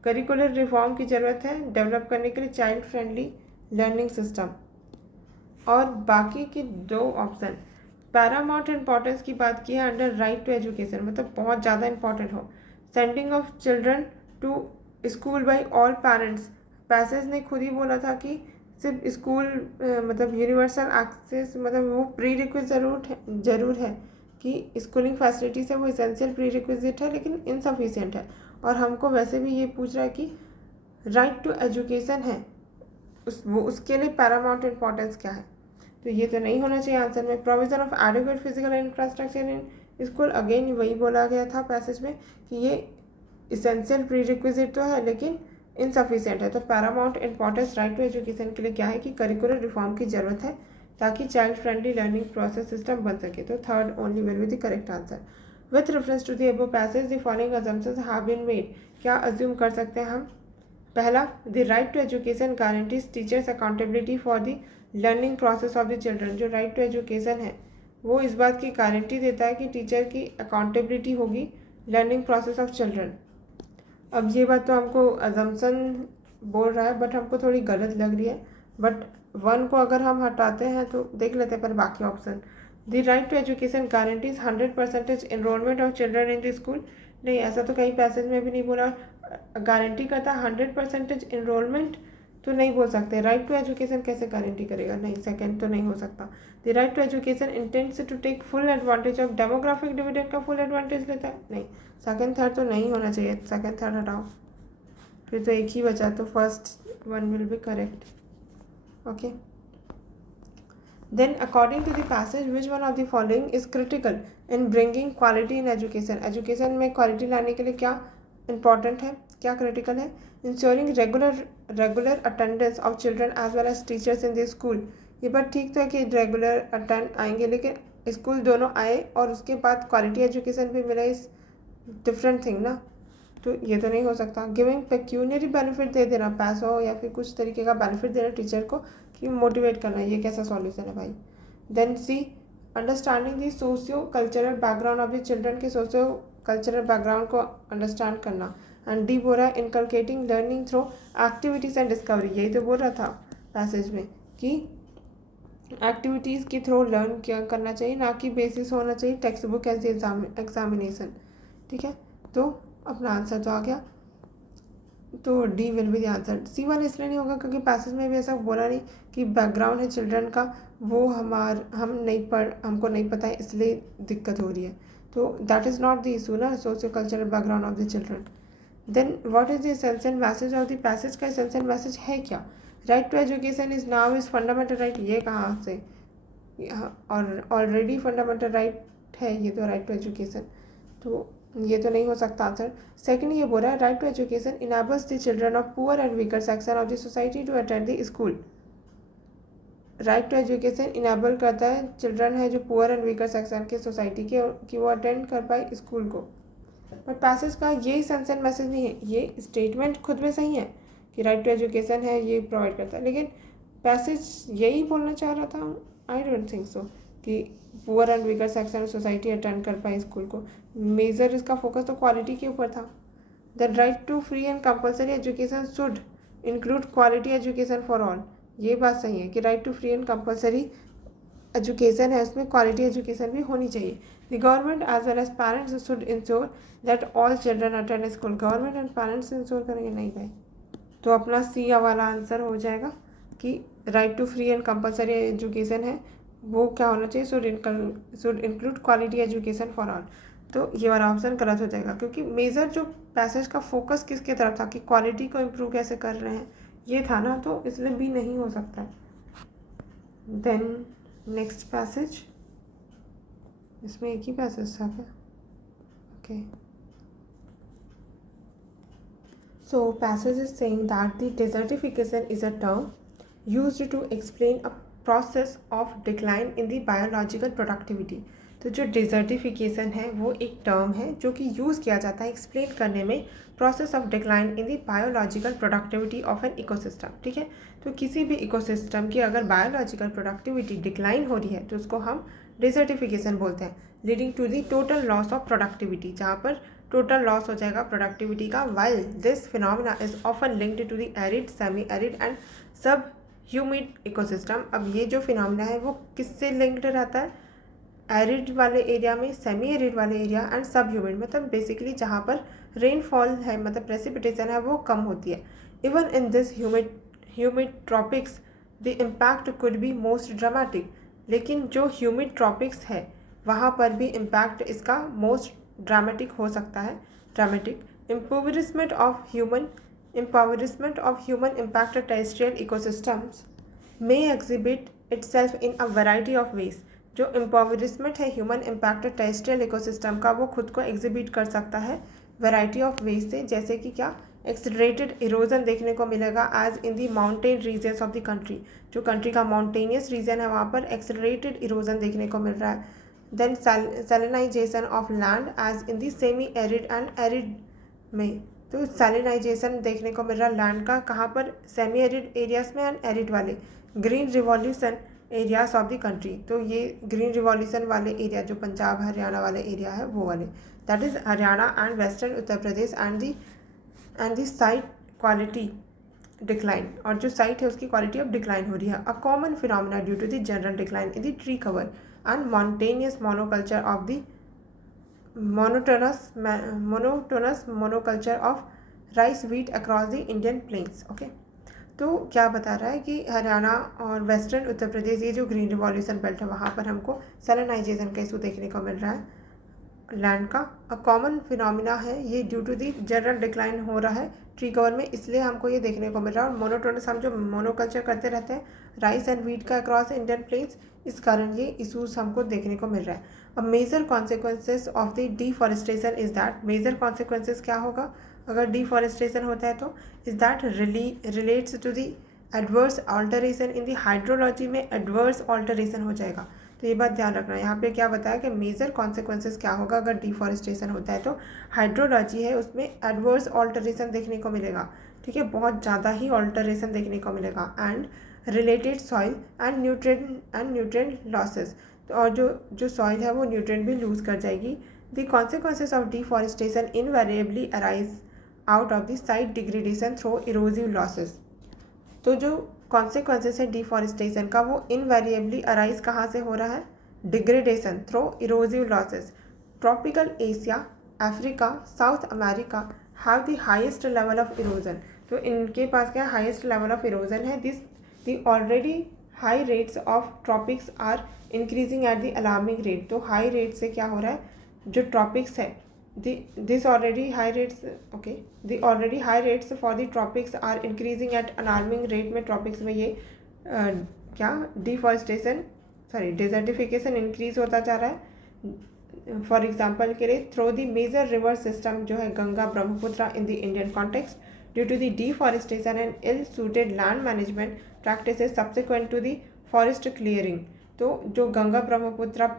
करिकुलर रिफॉर्म की ज़रूरत है डेवलप करने के लिए चाइल्ड फ्रेंडली लर्निंग सिस्टम। और बाकी की दो ऑप्शन पैरामाउंट इंपॉर्टेंस की बात की है अंडर राइट टू एजुकेशन, मतलब बहुत ज़्यादा इंपॉर्टेंट हो। Sending of children to school by all parents, passage ने खुद ही बोला था कि सिर्फ स्कूल मतलब यूनिवर्सल एक्सेस, मतलब वो प्री रिक्विजिट ज़रूर है कि स्कूलिंग फैसिलिटीज़ है वो इसेंशियल प्री रिक्विजिट है लेकिन इनसफिशिएंट है। और हमको वैसे भी ये पूछ रहा है कि राइट टू एजुकेशन है उसके लिए पैरामाउंट इंपॉर्टेंस क्या है, तो ये तो नहीं होना चाहिए आंसर में। Provision of adequate physical infrastructure in school, again वही बोला गया था पैसेज में कि ये इसेंशियल प्री रिक्विजिट तो है लेकिन इनसफिशिएंट है। तो paramount importance right to education के लिए क्या है कि करिकुलर रिफॉर्म की ज़रूरत है ताकि child friendly learning process system बन सके। तो third only will be the correct answer. With reference to the above passage the following assumptions have been made, क्या अज्यूम कर सकते हैं हम। पहला, the right to education guarantees teachers accountability for the learning process of the children. जो right to education है वो इस बात की गारंटी देता है कि टीचर की अकाउंटेबिलिटी होगी लर्निंग प्रोसेस ऑफ चिल्ड्रन। अब ये बात तो हमको अजम्पशन बोल रहा है बट हमको थोड़ी गलत लग रही है, बट वन को अगर हम हटाते हैं तो देख लेते हैं पर बाकी option. The right to education guarantees 100% enrolment of children in the school, नहीं ऐसा तो कहीं पैसेज में भी नहीं बोला। गारंटी करता 100% एनरोलमेंट तो नहीं बोल सकते। राइट टू एजुकेशन कैसे गारंटी करेगा, नहीं सेकंड तो नहीं हो सकता। The right to education intends to take full advantage of demographic dividend का फुल एडवांटेज लेता है, नहीं सेकंड थर्ड तो नहीं होना चाहिए, सेकंड थर्ड हटाओ, फिर तो एक ही बचा, तो first one will be correct. Okay, then according to the passage which one of the following is critical in bringing quality in education. Education में क्वालिटी लाने के लिए क्या इंपॉर्टेंट है, क्या क्रिटिकल है। Ensuring regular attendance of children as well as teachers in the school, ये बात ठीक तो है कि रेगुलर अटेंड आएंगे लेकिन स्कूल दोनों आए और उसके बाद क्वालिटी एजुकेशन भी मिले, इस डिफरेंट थिंग ना, तो ये तो नहीं हो सकता। गिविंग पेक्यूनरी बेनिफिट दे देना, पैसों या फिर कुछ तरीके का बेनिफिट देना टीचर को कि मोटिवेट करना, ये कैसा सॉल्यूशन है भाई। Then C understanding the socio cultural background of the children के सोशियो कल्चरल बैकग्राउंड को अंडरस्टैंड करना। एंड डी बोल रहा है inculcating learning through activities and discovery, यही तो बोल रहा था पैसेज में कि एक्टिविटीज़ के थ्रू लर्न क्या करना चाहिए, ना कि बेसिस होना चाहिए टेक्स्ट बुक एज एग्जामिनेशन। ठीक है, तो अपना आंसर तो आ गया, तो D will be the answer. C one इसलिए नहीं होगा क्योंकि पैसेज में भी ऐसा बोला नहीं कि बैकग्राउंड है चिल्ड्रन का वो हमको नहीं पता है इसलिए दिक्कत हो रही है, तो that is not the issue ना, socio cultural background of the children. Then what is the essential message of the passage, का एसेंशियल मैसेज है क्या। Right to education is now is fundamental right, ये कहाँ से और ऑलरेडी फंडामेंटल राइट है ये तो, राइट टू एजुकेशन, तो ये तो नहीं हो सकता आंसर। सेकंड ये बोल रहा है right to education enables the children of poor and weaker section of the society to attend the school. Right to education enable करता है चिल्ड्रन है जो पुअर एंड वीकर सेक्शन के सोसाइटी के कि वो अटेंड कर पाए स्कूल को। बट पैसेज का यही सेंस एंड मैसेज नहीं है, ये स्टेटमेंट खुद में सही है कि राइट टू एजुकेशन है ये प्रोवाइड करता है, लेकिन पैसेज यही बोलना चाह रहा था, आई डोंट थिंक सो कि poor and weaker section of society attend कर पाए स्कूल को। मेजर इसका फोकस तो क्वालिटी के ऊपर था। The right to free and compulsory education should include quality education for all, ये बात सही है कि right to free and compulsory education है उसमें क्वालिटी एजुकेशन भी होनी चाहिए। The government as well as parents should ensure that all children attend school. Government and parents ensure करेंगे, नहीं भाई, तो अपना सी वाला आंसर हो जाएगा कि right to free and compulsory education है वो क्या होना चाहिए, should include quality education for all. तो ये वाला ऑप्शन गलत हो जाएगा क्योंकि मेजर जो पैसेज का फोकस किसके तरफ था कि क्वालिटी को इम्प्रूव कैसे कर रहे हैं ये था ना, तो इसलिए भी नहीं हो सकता है। देन नेक्स्ट पैसेज, इसमें एक ही पैसेज था क्या? Okay, so passage is saying that the desertification is a term used to explain a process of decline in the biological productivity। तो जो डिजर्टिफिकेशन है वो एक टर्म है जो कि यूज़ किया जाता है एक्सप्लेन करने में process of decline in the biological productivity of an ecosystem. ठीक है, तो किसी भी इकोसिस्टम की अगर बायोलॉजिकल प्रोडक्टिविटी डिक्लाइन हो रही है तो उसको हम डिजर्टिफिकेशन बोलते हैं, leading to the total loss of productivity, जहाँ पर टोटल लॉस हो जाएगा प्रोडक्टिविटी का। While this phenomena is often linked to the arid, semi arid and sub humid ecosystem. अब ये जो फिनोमेना है वो किससे लिंक्ड रहता है? एरिड वाले एरिया में, सेमी एरिड वाले एरिया एंड सब ह्यूमिड, मतलब बेसिकली जहाँ पर रेनफॉल है मतलब प्रेसिपिटेशन है वो कम होती है। Even in this humid tropics the impact could be most dramatic, लेकिन जो ह्यूमिड ट्रॉपिक्स है वहाँ पर भी इम्पैक्ट इसका मोस्ट ड्रामेटिक हो सकता है। Dramatic impoverishment of human impact terrestrial ecosystems may exhibit itself in a variety of ways. जो इम्पोवरिशमेंट है ह्यूमन इम्पैक्ट टेरेस्ट्रियल इकोसिस्टम का वो खुद को एग्जिबिट कर सकता है वैरायटी ऑफ वेज से, जैसे कि क्या? एक्सेलरेटेड इरोजन देखने को मिलेगा as in the mountain regions of the country. जो कंट्री का माउंटेनियस रीजन है वहाँ पर एक्सेलरेटेड इरोजन देखने को मिल रहा है। Then salinization of land as in the semi arid and arid में, तो सैलिनाइजेशन देखने को मिल रहा है लैंड का, कहाँ पर? सेमी एरिड एरियाज में एंड एरिड वाले। Green revolution areas of the country, तो ये ग्रीन रिवॉल्यूशन वाले एरिया जो पंजाब हरियाणा वाले एरिया है वो वाले, that is Haryana and western Uttar Pradesh and the site quality decline, और जो साइट है उसकी क्वालिटी अब डिक्लाइन हो रही है। A common phenomena due to the general decline in the tree cover and monotonous monoculture of the monotonous monoculture of rice wheat across the Indian plains. Okay, तो क्या बता रहा है कि हरियाणा और वेस्टर्न उत्तर प्रदेश ये जो ग्रीन रिवॉल्यूशन बेल्ट है वहाँ पर हमको सैलिनाइजेशन का इशू देखने को मिल रहा है लैंड का। अ कॉमन फिनोमिना है ये due to the general decline हो रहा है ट्री कवर में, इसलिए हमको ये देखने को मिल रहा है। और मोनोटोनस हम जो मोनोकल्चर करते रहते हैं राइस एंड व्हीट का अक्रॉस इंडियन प्लेन्स, इस कारण ये इशूज़ हमको देखने को मिल रहा है। अब major consequences of the deforestation is that, major consequences क्या होगा अगर डिफॉरेस्टेशन होता है तो? Is that relates to the adverse alteration in the hydrology में एडवर्स ऑल्टरेशन हो जाएगा। तो ये बात ध्यान रखना है, यहाँ पे क्या बताया कि मेजर कॉन्सिक्वेंसेस क्या होगा अगर डिफॉरेस्टेशन होता है तो? हाइड्रोलॉजी है उसमें एडवर्स ऑल्टरेशन देखने को मिलेगा। ठीक है, बहुत ज़्यादा ही ऑल्टरेशन देखने को मिलेगा। And related soil and nutrient losses, तो और जो सॉइल है वो न्यूट्रिएंट भी लूज़ कर जाएगी। The consequences of deforestation invariably arise out of the site degradation through erosive losses. तो जो कॉन्सिक्वेंसेस है डिफॉरेस्टेशन का वो इनवेरिएबली अराइज कहाँ से हो रहा है? Degradation through erosive losses. Tropical Asia, Africa, South America have the highest level of erosion, तो इनके पास क्या हाईएस्ट लेवल ऑफ इरोजन है। The already high rates of tropics are increasing at the alarming rate, तो high rate से क्या हो रहा है जो ट्रॉपिक्स है the already high rates for the tropics are increasing at alarming rate में ट्रॉपिक्स में ये क्या डिफॉरेस्टेशन डेजर्टिफिकेशन इंक्रीज होता जा रहा है। फॉर एग्जाम्पल के लिए through the major river system जो है Ganga Brahmaputra in the Indian context due to the deforestation and ill suited land management practices subsequent to the forest clearing. तो जो गंगा ब्रह्मपुत्र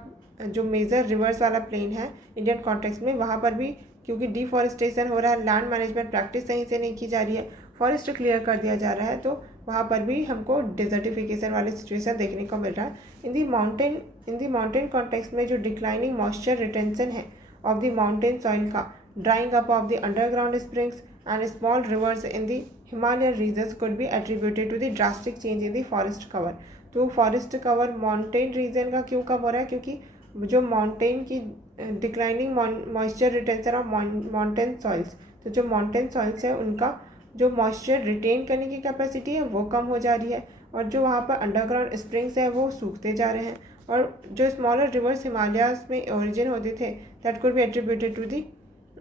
जो मेजर रिवर्स वाला प्लेन है इंडियन कॉन्टेक्स्ट में, वहाँ पर भी क्योंकि डिफॉरेस्टेशन हो रहा है, लैंड मैनेजमेंट प्रैक्टिस सही से नहीं की जा रही है, फॉरेस्ट क्लियर कर दिया जा रहा है, तो वहाँ पर भी हमको डिजर्टिफिकेशन वाली सिचुएशन देखने को मिल रहा है। इन दी माउंटेन कॉन्टेक्स्ट में जो डिक्लाइनिंग मॉइस्चर रिटेंशन है ऑफ द माउंटेन सॉइल का, drying up of the underground springs and small rivers in the Himalayan regions could be attributed to the drastic change in the forest cover. तो forest cover mountain region का क्यों कम हो रहा है? क्योंकि जो mountain की declining moisture retention of mountain soils, तो जो माउंटेन सॉइल्स है उनका जो मॉइस्चर रिटेन करने की कैपेसिटी है वो कम हो जा रही है, और जो वहाँ पर अंडरग्राउंड स्प्रिंग्स है वो सूखते जा रहे हैं, और जो स्मॉलर रिवर्स हिमालयाज में ओरिजिन होते थे that could be attributed to the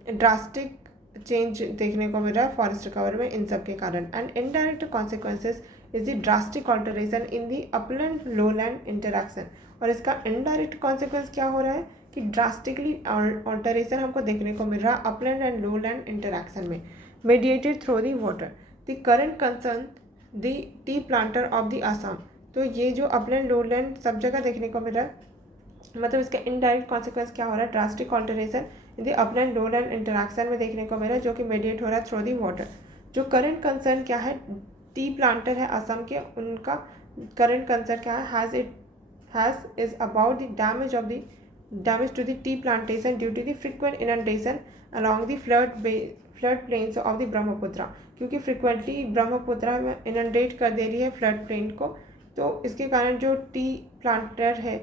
drastic change देखने को मिल रहा है फॉरेस्ट कवर में इन सब के कारण। And indirect consequences is the drastic alteration in the upland lowland interaction. और इसका इनडायरेक्ट कॉन्सिक्वेंस क्या हो रहा है कि ड्रास्टिकली ऑल्टरेशन हमको देखने को मिल रहा है अपलैंड एंड लोलैंड इंटरैक्शन में, mediated through the water. The current concern the tea planter of the Assam। तो ये जो अपलैंड लोलैंड सब जगह देखने को मिल रहा है, मतलब इसका इनडायरेक्ट कॉन्सिक्वेंस क्या हो रहा है? Drastic alteration in the upland lowland interaction में देखने को मिल रहा है, जो कि मेडिएट हो रहा है थ्रू दी वाटर। जो करंट कंसर्न क्या है, टी प्लांटर है असम के, उनका करंट कंसर्न क्या है? is about the damage to the tea plantation due to the frequent inundation along the flood plains of the Brahmaputra. क्योंकि फ्रिक्वेंटली ब्रह्मपुत्र में इनंडेट कर दे रही है फ्लड प्लेन को, तो इसके कारण जो टी प्लांटर है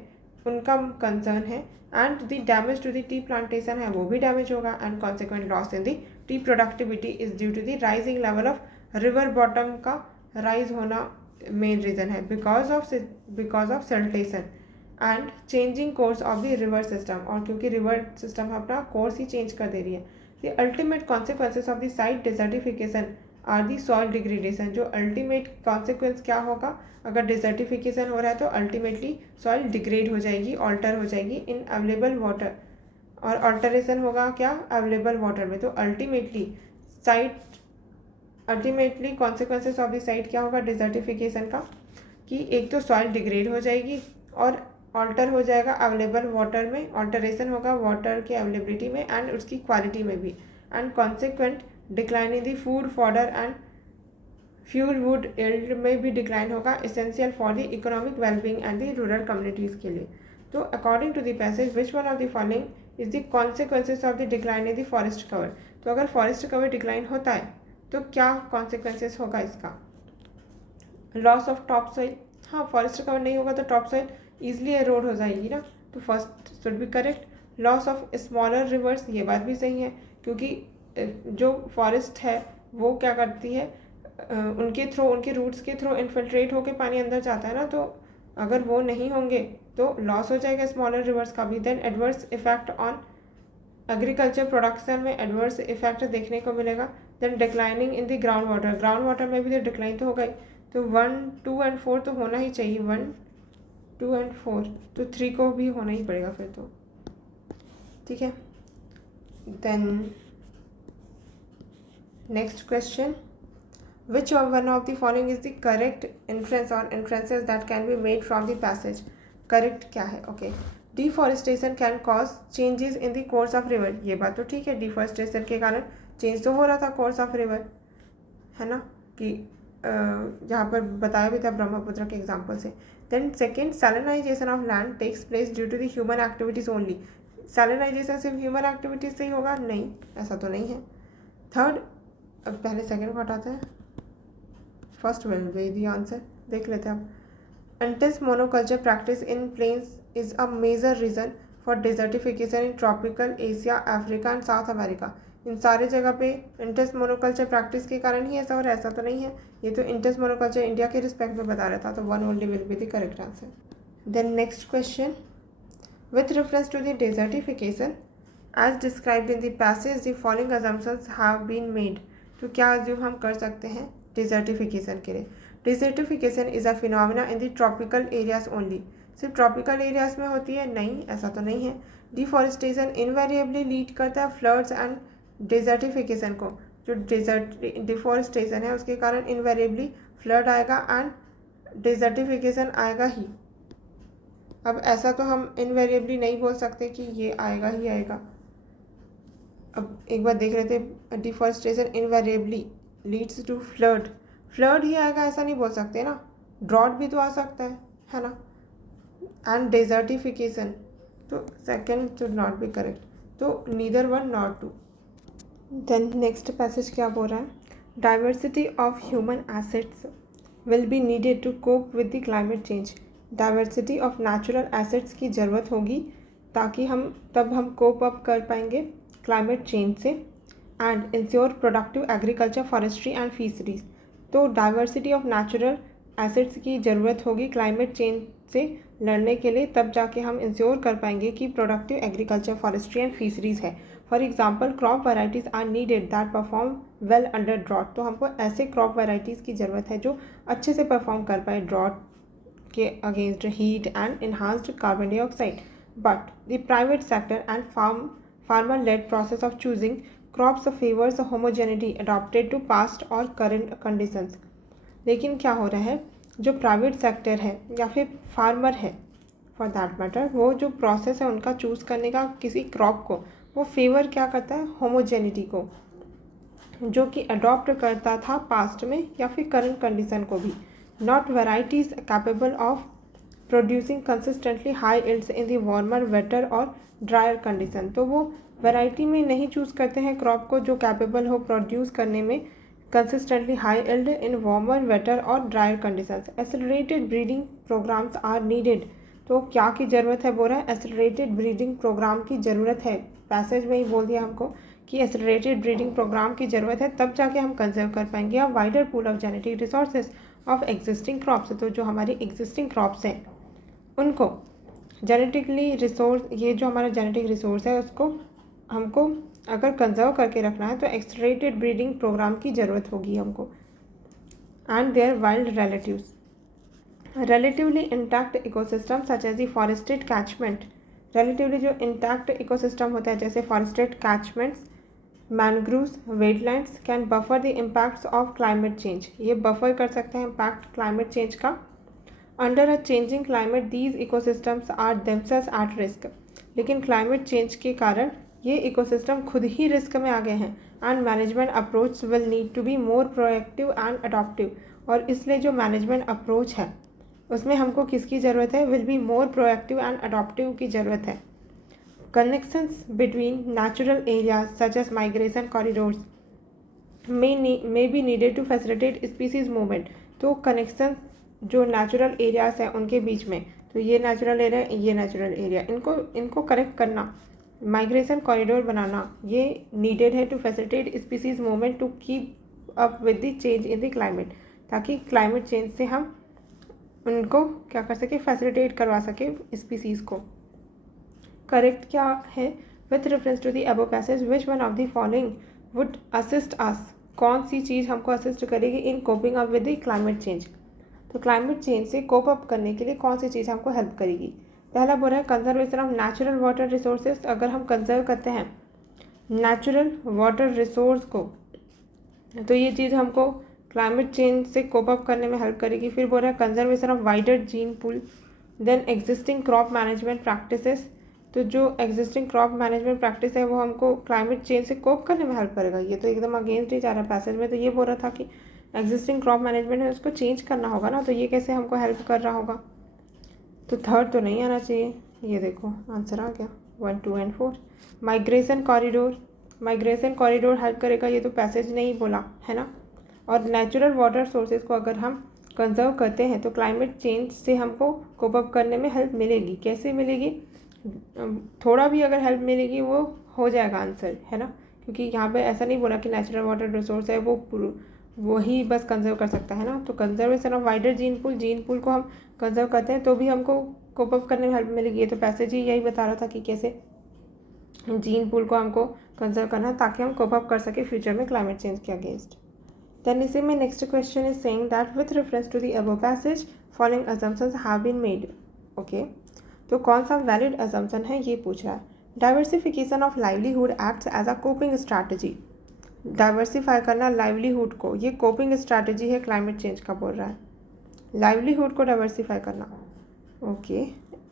उनका कंसर्न है, and the damage to the tea plantation है वो भी डैमेज होगा, and consequent loss in the tea productivity is due to the rising level of river bottom का राइज होना मेन रीज़न है, because of siltation and changing course of the river system. और क्योंकि river system अपना course ही change कर दे रही है। The ultimate consequences of the site desertification are the soil degradation. जो अल्टीमेट कॉन्सिक्वेंस क्या होगा अगर डिजर्टिफिकेशन हो रहा है? तो अल्टीमेटली सॉइल डिग्रेड हो जाएगी, ऑल्टर हो जाएगी इन अवेलेबल वाटर, और ऑल्टरेशन होगा क्या? अवेलेबल वाटर में। तो ultimately consequences of the site क्या होगा डिजर्टिफिकेशन का, कि एक तो सॉइल डिग्रेड हो जाएगी और ऑल्टर हो जाएगा अवेलेबल वाटर में, ऑल्टरेशन होगा वाटर की अवेलेबिलिटी में एंड उसकी क्वालिटी में भी, and consequent decline in the food fodder and fuel wood yield में भी डिक्लाइन होगा, essential for the economic wellbeing and the rural communities के लिए। तो according to the passage which one of the following is the consequences of the decline in the forest cover. तो अगर forest cover decline होता है तो क्या consequences होगा इसका? Loss of top soil. हाँ, फॉरेस्ट कवर नहीं होगा तो टॉप सॉइल ईजिली एरोड हो जाएगी ना, तो first should be correct. Loss of smaller reverse, ये बात भी सही है, क्योंकि जो फॉरेस्ट है वो क्या करती है, उनके रूट्स के थ्रू इन्फिल्ट्रेट होकर पानी अंदर जाता है ना, तो अगर वो नहीं होंगे तो लॉस हो जाएगा स्मॉलर रिवर्स का भी। Then adverse effect on agriculture production में एडवर्स इफेक्ट देखने को मिलेगा। Then declining in the ground water में भी तो डिक्लाइन तो होगा ही, तो 1, 2 एंड 4 तो होना ही चाहिए, 1, 2 एंड 4, तो 3 को भी होना ही पड़ेगा फिर तो, ठीक है। Then next question, which one of the following is the correct inference और inferences that can be made from the passage. Correct क्या है? Okay, deforestation can cause changes in the course of river. ये बात तो ठीक है, deforestation के कारण चेंज तो हो रहा था कोर्स ऑफ रिवर, है ना, कि जहाँ पर बताया भी था ब्रह्मपुत्र के एग्जाम्पल से। Then second, salinization of land takes place due to the human activities only. सैलिनाइजेशन सिर्फ ह्यूमन एक्टिविटीज़ से ही होगा? नहीं, ऐसा तो नहीं है। थर्ड, अब पहले सेकेंड को हटाते हैं, first will be the answer, देख लेते हैं अब। Intense monoculture practice in plains is a major reason for desertification in tropical Asia, Africa and South America. इन सारे जगह पे इंटेंस मोनोकल्चर प्रैक्टिस के कारण ही ऐसा हो रहा है, ऐसा तो नहीं है। ये तो इंटेंस मोनोकल्चर इंडिया के रिस्पेक्ट में बता रहा था, तो 1 only will be the correct answer. Then next question, with reference to the desertification as described in the passage the following assumptions have been made. तो क्या अज्यूम हम कर सकते हैं डिजर्टिफिकेशन के लिए? Desertification is a phenomena in the tropical areas only. सिर्फ tropical areas में होती है? नहीं, ऐसा तो नहीं है। डिफॉरेस्टेशन इनवेरिएबली लीड करता है फ्लड्स एंड डिजर्टिफिकेशन को। जो डिफॉरेस्टेशन है उसके कारण इनवेरिएबली फ्लड आएगा एंड डिजर्टिफिकेशन आएगा ही। अब ऐसा तो हम इनवेरिएबली नहीं बोल सकते कि ये आएगा ही आएगा। अब एक बार देख रहे थे, deforestation invariably leads to flood, flood ही आएगा ऐसा नहीं बोल सकते ना, ड्रॉट भी तो आ सकता है ना। एंड डेजर्टिफिकेशन, तो second should not be correct, तो neither one not two. Then next passage क्या बोल रहा है, diversity of human assets will be needed to cope with the climate change. Diversity of natural assets की ज़रूरत होगी ताकि तब हम कोप अप कर पाएंगे क्लाइमेट चेंज से। And ensure productive agriculture, forestry and fisheries. तो डाइवर्सिटी ऑफ नेचुरल एसेट्स की ज़रूरत होगी क्लाइमेट चेंज से लड़ने के लिए, तब जाके हम इंश्योर कर पाएंगे कि productive agriculture, forestry and fisheries है। For example, crop varieties are needed that perform well under drought. तो हमको ऐसे क्रॉप वैराइटीज़ की ज़रूरत है जो अच्छे से परफॉर्म कर पाए ड्रॉट के against heat and enhanced carbon dioxide. But the private sector and farmer led process of choosing crops favors homogeneity adapted to past और current conditions। लेकिन क्या हो रहा है, जो प्राइवेट सेक्टर है या फिर फार्मर है फॉर दैट मैटर, वो जो प्रोसेस है उनका चूज़ करने का किसी क्रॉप को, वो फेवर क्या करता है, होमोजेनिटी को, जो कि अडॉप्ट करता था पास्ट में या फिर करंट कंडीशन को भी। Not varieties capable of producing consistently high yields in the warmer, wetter और ड्रायर कंडीशन। तो वो वैरायटी में नहीं चूज़ करते हैं क्रॉप को जो कैपेबल हो प्रोड्यूस करने में consistently high yield in warmer, wetter और drier conditions. Accelerated breeding programs are needed. तो क्या की ज़रूरत है, बोल रहा है एक्सेलरेटेड ब्रीडिंग प्रोग्राम की ज़रूरत है। पैसेज में ही बोल दिया हमको कि एक्सेलरेटेड ब्रीडिंग प्रोग्राम की ज़रूरत है, तब जाके हम कंजर्व कर पाएंगे। या wider pool of genetic resources of existing crops. तो जो हमारी एग्जिस्टिंग क्रॉप्स हैं उनको जेनेटिकली रिसोर्स, ये जो हमारा जेनेटिक रिसोर्स है उसको हमको अगर कंजर्व करके रखना है तो एक्सेलरेटेड ब्रीडिंग प्रोग्राम की ज़रूरत होगी हमको। And their wild relatives, relatively intact ecosystem such as the forested catchment। relatively जो intact ecosystem होता है जैसे forested catchments, mangroves, wetlands can buffer the impacts of climate change। ये buffer कर सकते हैं impact climate change का। under a changing climate these ecosystems are themselves at risk। लेकिन climate change के कारण ये ecosystem खुद ही रिस्क में आ गए हैं। and management approach will need to be more proactive and adaptive। और इसलिए जो management approach है उसमें हमको किसकी ज़रूरत है, will be more proactive and adaptive की ज़रूरत है। Connections between natural areas such as migration corridors may be needed to facilitate species movement. तो कनेक्शन जो नेचुरल एरियाज हैं उनके बीच में, तो ये नेचुरल एरिया, ये नेचुरल एरिया, इनको कनेक्ट करना, माइग्रेशन कॉरिडोर बनाना, ये नीडेड है to facilitate species movement to keep up with the change in the climate. ताकि क्लाइमेट चेंज से हम उनको क्या कर सके, फैसिलिटेट करवा सके स्पीसीज़ को। करेक्ट क्या है, with reference to the above passage which one of the following would assist us. कौन सी चीज़ हमको असिस्ट करेगी in coping up with the climate change. तो क्लाइमेट चेंज से कोप अप करने के लिए कौन सी चीज़ हमको हेल्प करेगी। पहला बोल रहा है conservation of natural water resources. अगर हम कंजर्व करते हैं नेचुरल वाटर रिसोर्स को तो ये चीज़ हमको क्लाइमेट चेंज से कोप अप करने में हेल्प करेगी। फिर बोल रहा है conservation of wider gene pool, then existing crop management practices. तो जो एग्जिस्टिंग क्रॉप मैनेजमेंट प्रैक्टिस है वो हमको क्लाइमेट चेंज से कोप करने में हेल्प करेगा। ये तो एकदम अगेंस्ट ही जा रहा है पैसेज में। तो ये बोल रहा था कि एग्जिस्टिंग क्रॉप मैनेजमेंट है उसको चेंज करना होगा ना, तो ये कैसे हमको हेल्प कर रहा होगा। तो थर्ड तो नहीं आना चाहिए। ये देखो आंसर आ गया 1, 2 and 4। Migration corridor, migration corridor help करेगा, ये तो पैसेज नहीं बोला है ना। और नेचुरल वाटर सोर्सेज को अगर हम कंजर्व करते हैं तो क्लाइमेट चेंज से हमको कोप अप करने में हेल्प मिलेगी। कैसे मिलेगी, थोड़ा भी अगर हेल्प मिलेगी वो हो जाएगा आंसर, है ना। क्योंकि यहाँ पे ऐसा नहीं बोला कि नेचुरल वाटर रिसोर्स है वो ही बस कंजर्व कर सकता है ना। तो conservation of wider gene pool को हम कंजर्व करते हैं तो भी हमको कोप अप करने में हेल्प मिलेगी। तो पैसेज ही यही बता रहा था कि कैसे जीन पूल को हमको कंजर्व करना है ताकि हम कोप अप कर सके फ्यूचर में क्लाइमेट चेंज के अगेंस्ट। Then इसी में next question is saying that with reference to the above passage following assumptions have been made। Okay, तो कौन सा वैलिड अजम्पशन है ये पूछ रहा है। Diversification of livelihood acts as a coping strategy. Diversify करना लाइवलीहुड को, ये कोपिंग स्ट्रैटेजी है क्लाइमेट चेंज का बोल रहा है, लाइवलीहुड को डाइवर्सिफाई करना। Okay,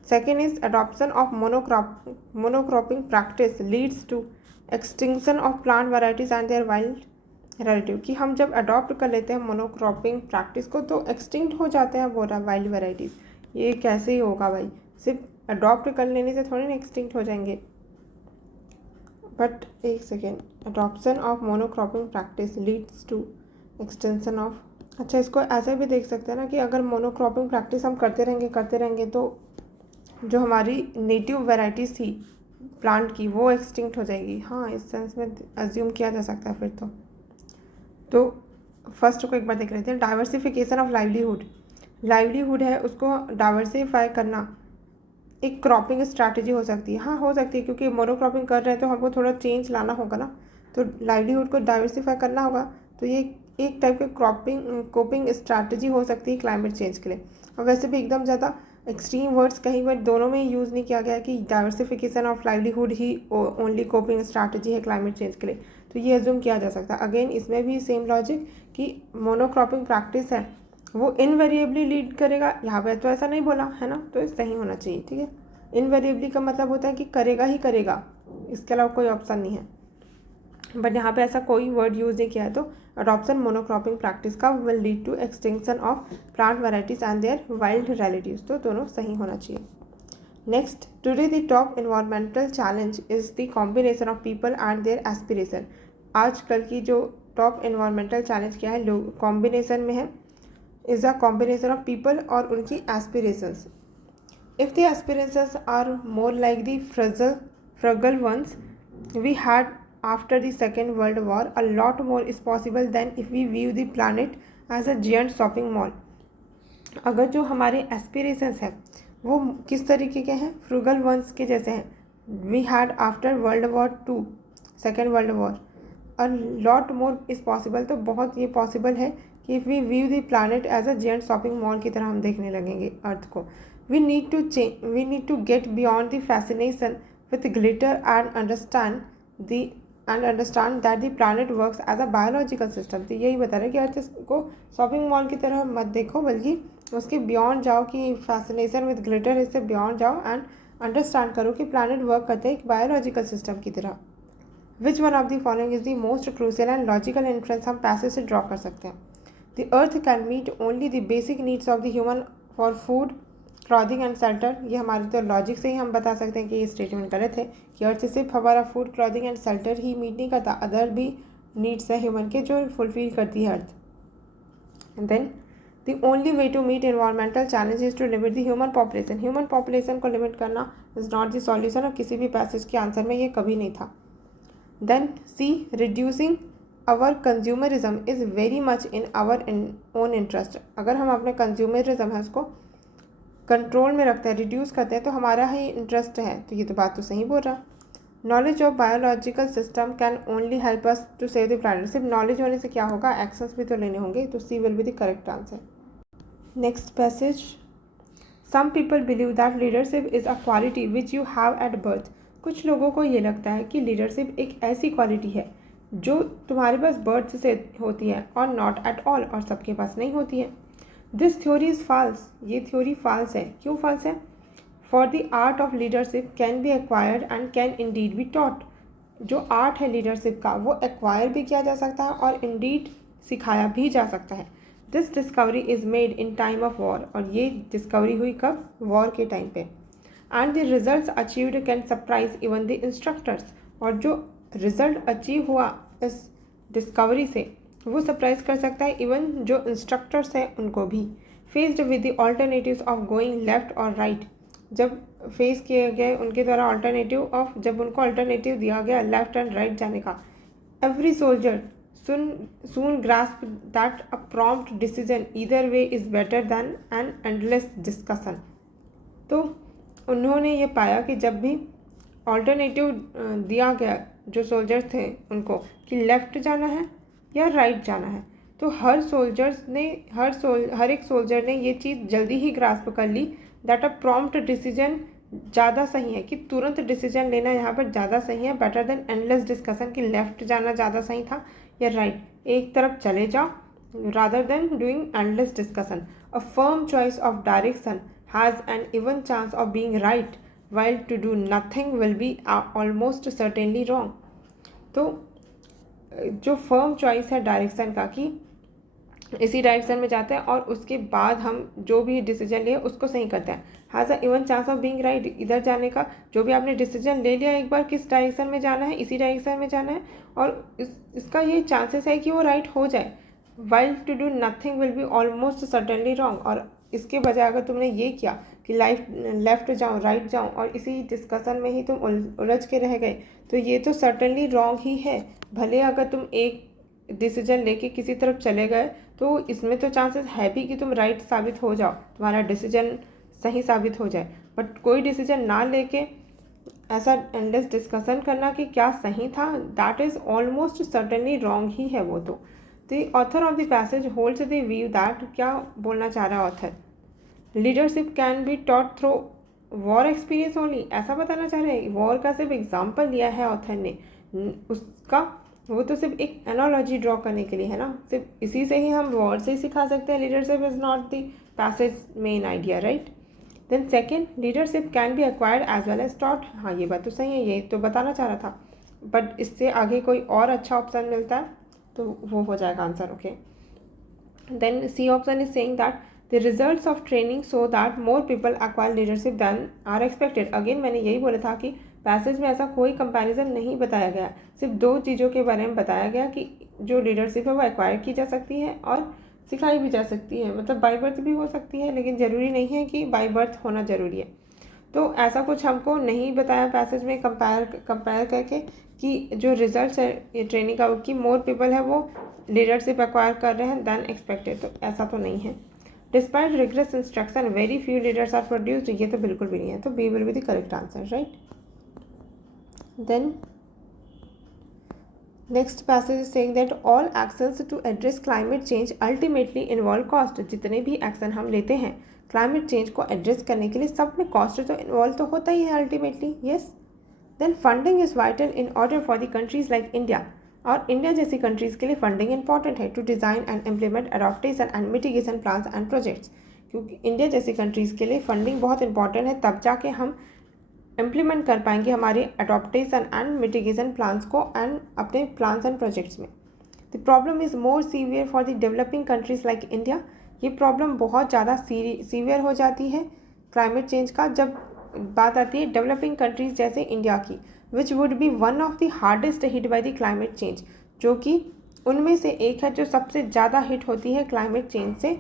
second is adoption of monocropping practice leads to extinction of plant varieties and their wild relative, कि हम जब अडॉप्ट कर लेते हैं मोनोक्रॉपिंग प्रैक्टिस को तो एक्सटिंक्ट हो जाते हैं वो वाइल्ड वैराइटीज़। ये कैसे ही होगा भाई, सिर्फ अडॉप्ट कर लेने से थोड़ी ना एक्सटिंक्ट हो जाएंगे। बट एक second, adoption of monocropping practice leads to extension of, अच्छा इसको ऐसे भी देख सकते हैं ना कि अगर मोनोक्रॉपिंग प्रैक्टिस हम करते रहेंगे तो जो हमारी नेटिव वैराइटीज़ थी प्लांट की वो एक्सटिंक्ट हो जाएगी। हाँ, इस सेंस में अज्यूम किया जा सकता है फिर तो फर्स्ट को एक बार देख लेते हैं। डाइवर्सिफिकेशन ऑफ लाइवलीहुड है, उसको डाइवर्सिफाई करना एक क्रॉपिंग स्ट्रैटेजी हो सकती है। हाँ, हो सकती है, क्योंकि मोनोक्रॉपिंग कर रहे हैं तो हमको थोड़ा चेंज लाना होगा ना, तो लाइवलीहुड को डाइवर्सिफाई करना होगा, तो ये एक टाइप के कोपिंग स्ट्रैटेजी हो सकती है क्लाइमेट चेंज के लिए। और वैसे भी एकदम ज़्यादा एक्सट्रीम वर्ड्स कहीं पर दोनों में यूज़ नहीं किया गया है कि diversification of livelihood he only coping strategy है क्लाइमेट चेंज के लिए, तो ये एज्यूम किया जा सकता है। अगेन इसमें भी सेम लॉजिक कि मोनोक्रॉपिंग प्रैक्टिस है वो इनवेरिएबली लीड करेगा, यहाँ पे तो ऐसा नहीं बोला है ना, तो सही होना चाहिए। ठीक है, इनवेरिएबली का मतलब होता है कि करेगा ही करेगा, इसके अलावा कोई ऑप्शन नहीं है, बट यहाँ पे ऐसा कोई वर्ड यूज़ नहीं किया है। तो अडॉप्शन मोनोक्रॉपिंग प्रैक्टिस का will lead to extinction of plant varieties and their wild relatives, तो दोनों सही होना चाहिए। Next, today the top environmental challenge is the combination of people and their aspiration. आजकल की जो टॉप एनवायरमेंटल चैलेंज क्या है, लोग कॉम्बिनेशन में है, is a combination of people और उनकी aspirations. If the aspirations are more like the frugal ones we had after the Second World War, a lot more is possible than if we view the planet as a giant shopping mall. अगर जो हमारे aspirations हैं वो किस तरीके के हैं, frugal once के जैसे हैं, we had after world war 2, second world war, a lot more is possible, तो बहुत ये पॉसिबल है कि if we view the planet as a giant shopping mall की तरह हम देखने लगेंगे अर्थ को। We need to get beyond the fascination with glitter and understand that the planet works as a biological system. तो यही बता रहे हैं कि अर्थ को शॉपिंग मॉल की तरह मत देखो, बल्कि उसके बियॉन्ड जाओ, कि फैसिनेशन विद ग्लिटर, इससे बियॉन्ड जाओ एंड अंडरस्टैंड करो कि प्लानट वर्क करते हैं एक बायोलॉजिकल सिस्टम की तरह। Which one of the following is the most crucial and logical inference हम पैसेज से ड्रॉ कर सकते हैं। The earth can meet only the basic needs of the human for food, clothing and shelter. ये हमारे तो लॉजिक से ही हम बता सकते हैं कि ये स्टेटमेंट गलत है, कि अर्थ सिर्फ हमारा फूड, क्लॉथिंग एंड शेल्टर ही मीट नहीं करता, अदर भी नीड्स है ह्यूमन के जो फुलफिल करती है earth. And then the only way to meet environmental challenge is to limit the human population. Human population को लिमिट करना इज नॉट द सॉल्यूशन, और किसी भी पैसेज के आंसर में ये कभी नहीं था। Then C, reducing our consumerism is very much in our own interest. अगर हम अपने कंज्यूमरिज्म है उसको कंट्रोल में रखते हैं, रिड्यूस करते हैं, तो हमारा ही इंटरेस्ट है, तो ये तो बात तो सही बोल रहा। Knowledge of biological system can only help us to save the planet. सिर्फ नॉलेज होने से क्या होगा, एक्शंस भी तो लेने होंगे, तो C will be the correct answer. Next passage, some people believe that leadership is a quality which you have at birth. कुछ लोगों को ये लगता है कि लीडरशिप एक ऐसी क्वालिटी है जो तुम्हारे पास बर्थ से होती है, और नॉट एट ऑल, और सबके पास नहीं होती है। This theory is false. ये थ्योरी फॉल्स है। क्यों फॉल्स है? For the art of leadership can be acquired and can indeed be taught. जो आर्ट है लीडरशिप का वो एक्वायर भी किया जा सकता है और इंडीड सिखाया भी जा सकता है। This discovery is made in time of war. और ये डिस्कवरी हुई कब? वॉर के टाइम पे। And the result achieved can surprise even the instructors. और जो रिजल्ट अचीव हुआ इस डिस्कवरी से वो सरप्राइज कर सकता है इवन जो इंस्ट्रक्टर्स हैं उनको भी। Faced with the alternatives of going left और राइट। जब फेस किए गए उनके द्वारा ऑल्टरनेटिव ऑफ, जब उनको ऑल्टरनेटिव दिया गया लेफ्ट एंड राइट जाने का, every soldier soon grasp that a prompt decision either way is better than an endless discussion। तो उन्होंने ये पाया कि जब भी ऑल्टरनेटिव दिया गया जो सोल्जर्स थे उनको कि लेफ़्ट जाना है या राइट जाना है, तो हर एक सोल्जर ने ये चीज़ जल्दी ही ग्रास्प कर ली दैट अ प्रॉम्प्ट डिसीजन ज़्यादा सही है, कि तुरंत डिसीजन लेना यहाँ पर ज़्यादा सही है, बेटर देन एंडलेस डिस्कशन, कि लेफ्ट जाना ज़्यादा सही था या राइट, एक तरफ चले जाओ rather than doing endless discussion. A firm choice of direction has an even chance of being right, while to do nothing will be almost certainly wrong. तो जो फर्म चॉइस है डायरेक्शन का, कि इसी डायरेक्शन में जाते हैं और उसके बाद हम जो भी डिसीजन लिए उसको सही करते हैं, has a even chance of being right, इधर जाने का, जो भी आपने डिसीजन ले लिया एक बार किस डायरेक्शन में जाना है, इसी डायरेक्शन में जाना है, और इसका ये चांसेस है कि वो राइट हो जाए, while to do nothing will be almost certainly wrong, और इसके बजाय अगर तुमने ये किया कि लेफ्ट जाऊँ राइट जाऊँ और इसी डिस्कशन में ही तुम उलझ के रह गए, तो ये तो सर्टेनली रॉन्ग ही है। भले अगर तुम एक डिसीजन लेके किसी तरफ चले गए तो इसमें तो चांसेस है भी कि तुम राइट साबित हो जाओ, तुम्हारा डिसीजन सही साबित हो जाए, बट कोई डिसीजन ना लेके ऐसा एंडलेस डिस्कशन करना कि क्या सही था, that is almost certainly wrong ही है वो तो। The author of the passage holds the view that, क्या बोलना चाह रहा है author, leadership can be taught through war experience only, ऐसा बताना चाह रहे हैं। वॉर का सिर्फ एग्जाम्पल लिया है ऑथर ने, उसका वो तो सिर्फ एक एनालॉजी ड्रॉ करने के लिए है ना, सिर्फ इसी से ही हम वॉर से ही सिखा सकते हैं। Leadership is not the passage main idea, right. Then second, leadership can be acquired as well as taught, हाँ ये बात तो सही है, ये तो बताना चाह रहा था, बट इससे आगे कोई और अच्छा ऑप्शन मिलता है तो वो हो जाएगा answer, okay. Then C option is saying that the results of training so that more people acquire leadership than are expected, again मैंने यही बोला था कि पैसेज में ऐसा कोई कंपैरिजन नहीं बताया गया, सिर्फ दो चीज़ों के बारे में बताया गया कि जो लीडरशिप है वो एक्वायर की जा सकती है और सिखाई भी जा सकती है, मतलब बाय बर्थ भी हो सकती है, लेकिन ज़रूरी नहीं है कि बाय बर्थ होना ज़रूरी है। तो ऐसा कुछ हमको नहीं बताया पैसेज में कंपेयर करके कि जो रिजल्ट्स है ये ट्रेनिंग का कि मोर पीपल है वो लीडरशिप एक्वायर कर रहे हैं दैन एक्सपेक्टेड, तो ऐसा तो नहीं है। Despite rigorous instruction very few leaders are produced, ये तो बिल्कुल भी नहीं है, तो B will be the correct answer, right. Then next passage is saying that all actions to address climate change ultimately involve cost, जितने भी एक्शन हम लेते हैं क्लाइमेट चेंज को एड्रेस करने के लिए सब में कॉस्ट तो इन्वॉल्व तो होता ही है ultimately, yes. Then funding is vital in order for the countries like India, और इंडिया जैसी कंट्रीज़ के लिए फंडिंग इंपॉर्टेंट है to design and implement adaptation and mitigation plans and projects, क्योंकि इंडिया जैसी कंट्रीज़ के लिए फंडिंग बहुत इंपॉर्टेंट है, तब जाके हम इम्प्लीमेंट कर पाएंगे हमारे अडॉप्टेशन एंड मिटिगेशन प्लान्स को एंड अपने प्लान्स एंड प्रोजेक्ट्स में। The problem is more severe for the developing countries like India, ये प्रॉब्लम बहुत ज़्यादा सीवियर हो जाती है क्लाइमेट चेंज का जब बात आती है डेवलपिंग कंट्रीज़ जैसे इंडिया की, which would be one of the hardest hit by the climate change, जो कि उनमें से एक है जो सबसे ज़्यादा हिट होती है क्लाइमेट चेंज से,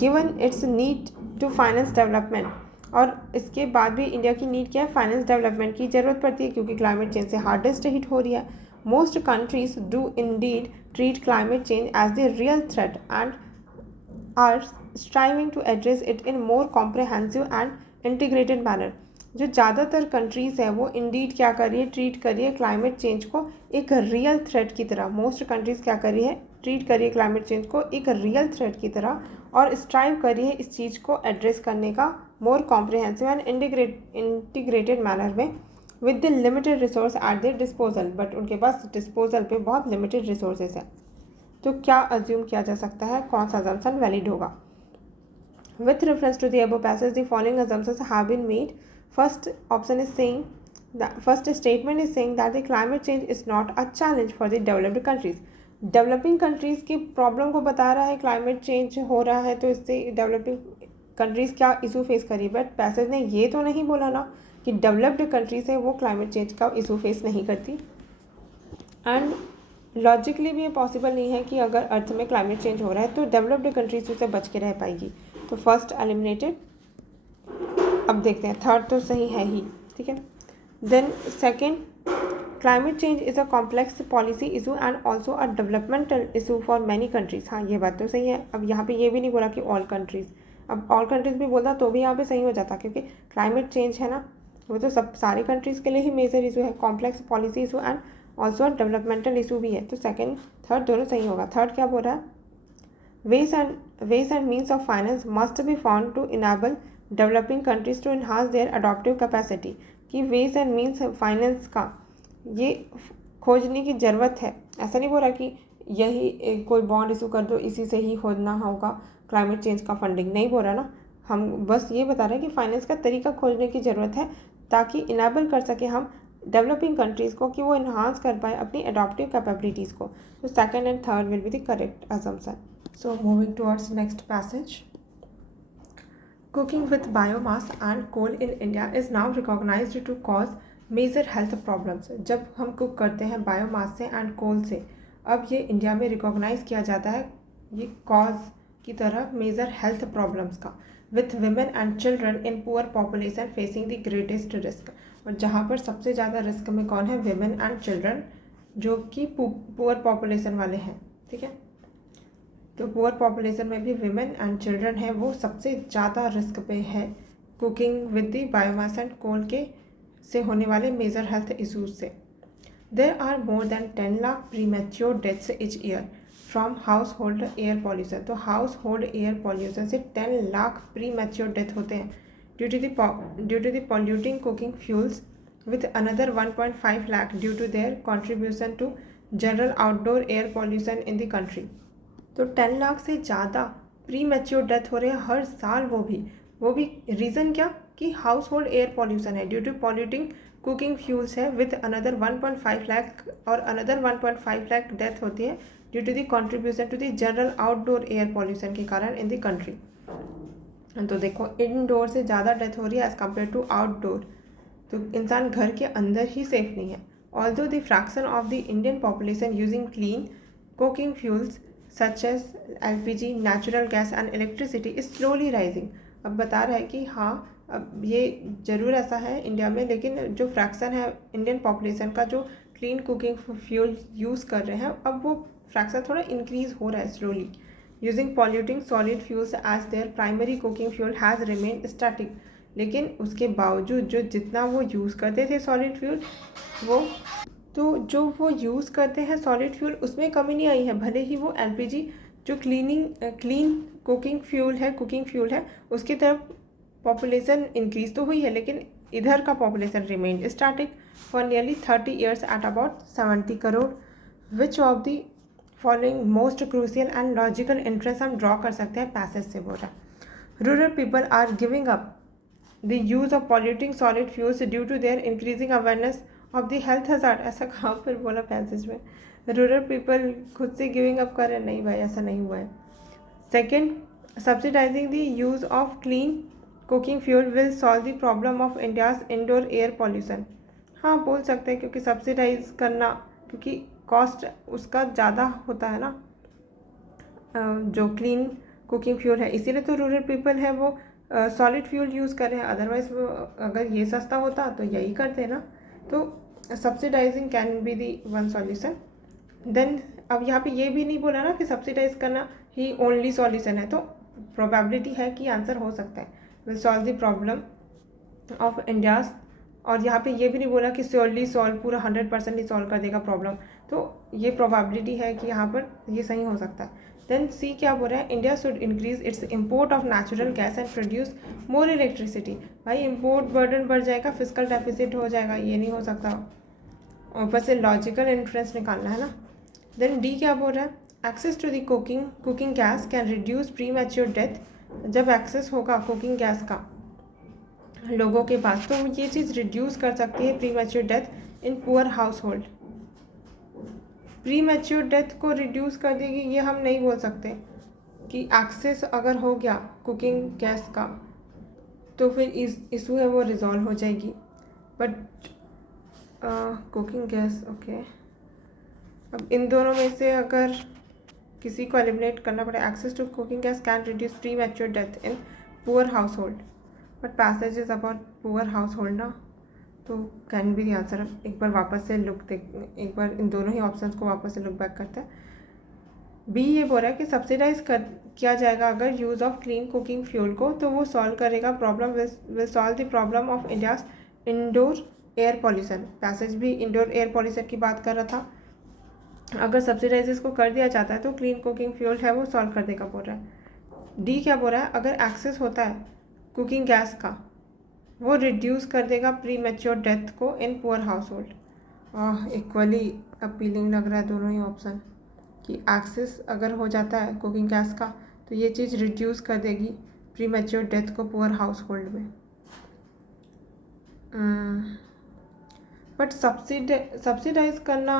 given its need to finance development, और इसके बाद भी इंडिया की नीड क्या है, फाइनेंस डेवलपमेंट की ज़रूरत पड़ती है क्योंकि क्लाइमेट चेंज से हार्डेस्ट हिट हो रही है। Most countries do indeed treat climate change as the real threat and are striving to address it in more comprehensive and integrated manner. जो ज़्यादातर कंट्रीज़ है वो इंडीड क्या कर रही है, ट्रीट कर रही है क्लाइमेट चेंज को एक रियल थ्रेट की तरह। मोस्ट कंट्रीज़ क्या कर रही है, ट्रीट कर रही है क्लाइमेट चेंज को एक रियल थ्रेट की तरह और स्ट्राइव कर रही है इस चीज़ को एड्रेस करने का मोर कॉम्प्रहेंसिव एंड इंटीग्रेटेड मैनर में with the limited resource at there disposal, but उनके पास डिस्पोजल पे बहुत लिमिटेड रिसोर्सेज है। तो क्या अज्यूम किया जा सकता है, कौन सा अजम्पशन वैलिड होगा। With reference to the above passage the following assumptions have been made. First option is saying first statement is saying that the climate change is not a challenge for the developed countries. Developing countries की problem को बता रहा है, climate change हो रहा है तो इससे डेवलपिंग कंट्रीज़ क्या इशू फेस करी, बट पैसेज ने ये तो नहीं बोला ना कि डेवलप्ड कंट्रीज़ है वो क्लाइमेट चेंज का इशू फेस नहीं करती, एंड लॉजिकली भी ये पॉसिबल नहीं है कि अगर अर्थ में क्लाइमेट चेंज हो रहा है तो डेवलप्ड कंट्रीज उससे बच के रह पाएगी, तो फर्स्ट एलिमिनेटेड। अब देखते हैं, थर्ड तो सही है ही, ठीक है। Then second, climate change is a complex policy issue and also a developmental issue for many countries, हाँ ये बात तो सही है। अब यहाँ पे ये भी नहीं बोला कि ऑल कंट्रीज़, अब ऑल कंट्रीज़ भी बोलता तो भी यहाँ पे सही हो जाता, क्योंकि क्लाइमेट चेंज है ना वो तो सब सारे कंट्रीज़ के लिए ही मेजर इशू है, complex policy issue and also developmental issue भी है, तो सेकेंड थर्ड दोनों सही होगा। थर्ड क्या बोल रहा है, ways and means of finance must be found to enable developing countries to enhance their adaptive capacity, कि वेज एंड मीन्स फाइनेंस का ये खोजने की ज़रूरत है। ऐसा नहीं बोल रहा कि यही कोई बॉन्ड इशू कर दो, इसी से ही होना होगा क्लाइमेट चेंज का फंडिंग, नहीं बोल रहा ना। हम बस ये बता रहे हैं कि फाइनेंस का तरीका खोजने की ज़रूरत है ताकि इनेबल कर सके हम डेवलपिंग कंट्रीज़ को कि वो इन्हांस कर पाए अपनी अडॉप्टिव कैपेबिलिटीज़ को। तो second and third will be the correct assumption. So moving towards next passage. Cooking with biomass and coal in India is now recognized to cause major health problems। जब हम cook करते हैं biomass से and coal से, अब ये India में recognise किया जाता है ये कॉज की तरह मेजर हेल्थ प्रॉब्लम्स का, with women and children in poor population facing the greatest risk. और जहाँ पर सबसे ज़्यादा रिस्क में कौन है? विमेन एंड चिल्ड्रन, जो कि पुअर पॉपुलेशन वाले हैं। ठीक है, तो पुअर पॉपुलेशन में भी विमेन एंड चिल्ड्रन है, वो सबसे ज़्यादा रिस्क पे है cooking with the biomass and coal के से होने वाले मेजर हेल्थ इशूज से। There are more than 10 lakh premature deaths each year from household air pollution. तो हाउस होल्ड एयर पॉल्यूशन से 10 लाख प्रीमैच्योर डेथ होते हैं due to the polluting cooking fuels, with another 1.5 lakh due to their contribution to general outdoor air pollution in the country. तो 10 लाख से ज़्यादा pre mature death हो रहे हैं हर साल। वो भी रीज़न क्या? कि हाउस होल्ड एयर पॉल्यूशन है, due to polluting cooking fuels है, विथ अनदर 1.5 लाख, और अनदर 1.5 लाख डेथ होती है due to the contribution to the general outdoor air pollution के कारण इन द कंट्री। तो देखो, इनडोर से ज़्यादा डेथ हो रही है एज़ कम्पेयर टू आउटडोर। तो इंसान घर के अंदर ही सेफ नहीं है। Although the fraction of the Indian population using clean cooking fuels such as LPG, natural gas and electricity is slowly rising. अब बता रहा है कि हाँ, अब ये ज़रूर ऐसा है इंडिया में, लेकिन जो फ्रैक्शन है इंडियन पॉपुलेशन का जो क्लीन कुकिंग फ्यूल यूज़ कर रहे हैं, अब वो फ्रैक्शन थोड़ा इंक्रीज़ हो रहा है slowly. Using polluting solid fuels as their primary cooking fuel has remain static. लेकिन उसके बावजूद जो जितना वो यूज़ करते थे सॉलिड फ्यूल, जो वो यूज़ करते हैं सॉलिड फ्यूल, उसमें कमी नहीं आई है। भले ही वो LPG जो क्लीन कुकिंग फ्यूल है उसकी तरफ पॉपुलेशन इंक्रीज तो हुई है, लेकिन इधर का population remain static for nearly 30 years at about 70 crore. Which of the following most crucial and logical interest हम ड्रॉ कर सकते हैं पैसेज से? बोल रहा है rural people are giving up the use of polluting solid fuels due to their increasing awareness of the health hazard. ऐसा कहाँ पर बोला पैसेज में? रूरल पीपल खुद से गिविंग अप कर रहे हैं? नहीं भाई, ऐसा नहीं हुआ है। Second, subsidising the use of clean cooking fuel will solve the problem of India's indoor air pollution. हाँ, बोल सकते हैं, क्योंकि सब्सिडाइज करना, क्योंकि कॉस्ट उसका ज़्यादा होता है ना जो क्लीन कुकिंग फ्यूल है, इसीलिए तो रूरल पीपल है वो सॉलिड फ्यूल यूज़ कर रहे हैं। अदरवाइज वो अगर ये सस्ता होता तो यही करते ना। तो subsidising can be the one solution. Then अब यहाँ पे ये भी नहीं बोला ना कि सब्सिडाइज करना ही ओनली सॉल्यूशन है, तो प्रोबेबिलिटी है कि आंसर हो सकता है will solve the problem of India's. और यहाँ पे ये भी नहीं बोला कि श्योरली सॉल्व, पूरा 100% ही सॉल्व कर देगा प्रॉब्लम, तो ये प्रोबेबिलिटी है कि यहाँ पर ये सही हो सकता है। देन सी क्या बोल रहा है? India should increase its import of natural gas and produce more electricity. भाई इम्पोर्ट बर्डन बढ़ जाएगा, फिजिकल डेफिसिट हो जाएगा, ये नहीं हो सकता। ऊपर से लॉजिकल इन्फ्लुएंस निकालना है ना। देन डी क्या बोल रहा है? Access to the cooking gas can reduce premature death. जब एक्सेस होगा कुकिंग गैस का लोगों के पास, तो ये चीज़ रिड्यूस कर सकती है pre mature death in poor house hold. Pre mature death को रिड्यूस कर देगी ये हम नहीं बोल सकते कि एक्सेस अगर हो गया कुकिंग गैस का तो फिर इशू है वो रिजॉल्व हो जाएगी। बट कुकिंग गैस ओके, अब इन दोनों में से अगर किसी को एलिमिनेट करना पड़े, access to cooking gas can reduce premature death in poor household, but passage is about poor household ना, तो कैन बी द आंसर। एक बार वापस से एक बार इन दोनों ही ऑप्शंस को वापस से लुक बैक करते हैं। बी ये बोल रहा है कि सब्सिडाइज किया जाएगा अगर use of clean cooking fuel को, तो वो सॉल्व करेगा problem, will solve the problem of India's indoor air pollution. Passage भी इंडोर एयर पॉल्यूशन की बात कर रहा था। अगर सब्सिडाइज इसको कर दिया जाता है तो क्लीन कुकिंग फ्यूल है वो सॉल्व कर देगा बोल रहा है। डी क्या बोल रहा है? अगर एक्सेस होता है कुकिंग गैस का, वो रिड्यूस कर देगा प्री मैच्योर डेथ को इन poor house hold. Equally appealing लग रहा है दोनों ही ऑप्शन, कि एक्सेस अगर हो जाता है कुकिंग गैस का तो ये चीज़ रिड्यूस कर देगी प्री मैच्योर डेथ को पुअर हाउस होल्ड में। बट सब्सिडाइज करना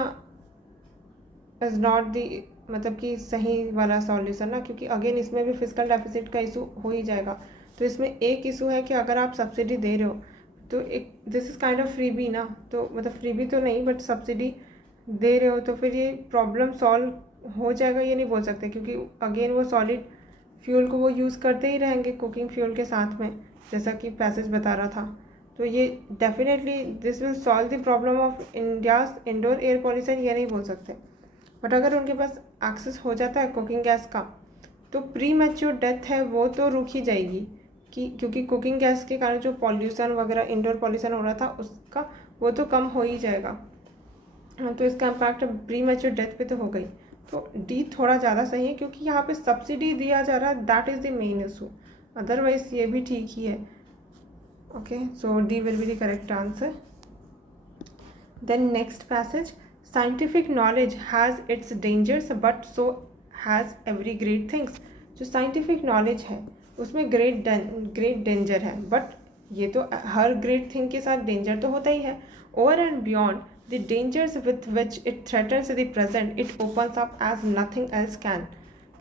इज़ नॉट दी मतलब कि सही वाला सॉल्यूशन ना, क्योंकि अगेन इसमें भी फिजिकल डेफिसिट का इशू हो ही जाएगा। तो इसमें एक इशू है कि अगर आप सब्सिडी दे रहे हो तो एक this is kind of freebie ना, तो मतलब फ्रीबी तो नहीं बट सब्सिडी दे रहे हो तो फिर ये प्रॉब्लम सॉल्व हो जाएगा ये नहीं बोल सकते, क्योंकि अगेन वो सॉलिड फ्यूल को वो यूज़ करते ही रहेंगे कुकिंग फ्यूल के साथ में, जैसा कि पैसेज बता रहा था। तो ये definitely this will solve the problem of India's indoor air pollution, ये नहीं बोल सकते। बट अगर उनके पास एक्सेस हो जाता है कुकिंग गैस का तो प्री मैच्योर डेथ है वो तो रुक ही जाएगी, कि क्योंकि कुकिंग गैस के कारण जो पॉल्यूशन वगैरह इंडोर पॉल्यूशन हो रहा था उसका वो तो कम हो ही जाएगा। तो इसका इम्पैक्ट प्री मैच्योर डेथ पे तो हो गई। तो डी थोड़ा ज़्यादा सही है, क्योंकि यहाँ पे सब्सिडी दिया जा रहा है, that is the main issue, otherwise ये भी ठीक ही है। Okay, so D will be the correct answer. Then next passage, scientific knowledge has its dangers but so has every great things. जो साइंटिफिक नॉलेज है उसमें ग्रेट डेंजर है, but ये तो हर ग्रेट थिंग के साथ डेंजर तो होता ही है। Over and beyond the dangers with which it threatens the present it opens up as nothing else can.